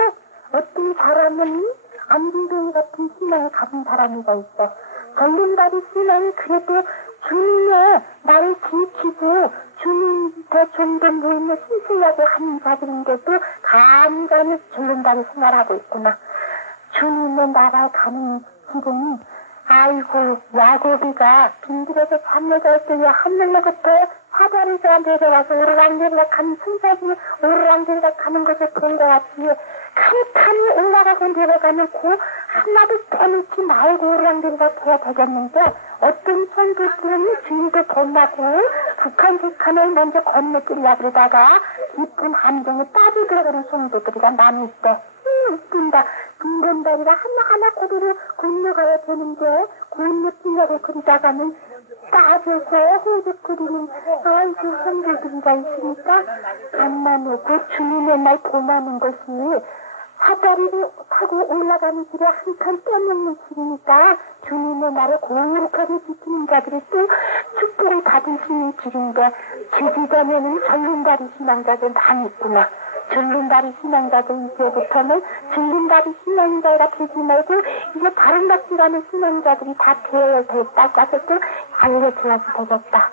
어떤 사람은 안진뱅이 같은 신앙을 가진 사람이가 있어. 전륜다리 신앙이 그래도 주님의 나를 지키고 주님한테 좀 더 모임을 신실하게 하는 자들인데도 간간히 전륜다리 생활을 하고 있구나. 주님의 나라에 가는 길은 아이고 야곱이가 빈들에서 잠내가 있더니 하늘로부터 사다리가 내려와서 오르락내리락 하는 순사진이 오르락내리락 하는 것을 본 것 같이 칸칸이 올라가고 내려가면 그 하나도 빼놓지 말고 오르락내리락 해야 되겠는데 어떤 선조들은 주인도 겁나고 북한을 먼저 건너뛰려고 그러다가 이쁜 함정에 빠져들어가는 성도들이가 많이 있대. 웃긴다. 빈곤다리가 하나하나 고도로 건너가야 되는데 건너뛰려고 그러다가는 빠져서 호적거리는 아이고 성도들이가 있으니까 안나놓고 주님의 날 보마는 것이 사다리를 타고 올라가는 길에 한 칸 떼먹는 길이니까 주님의 날을 고룩하게 지키는 자들이 또 축복을 받을 수 있는 길인데 주지자면은 전륜다리 신앙자들 많이 있구나. 전륜다리 신앙자들 이제부터는 전륜다리 신앙자가 되지 말고 이제 다른 각지라는 신앙자들이 다 되었다고 해서 또 알려줘야지 되겠다.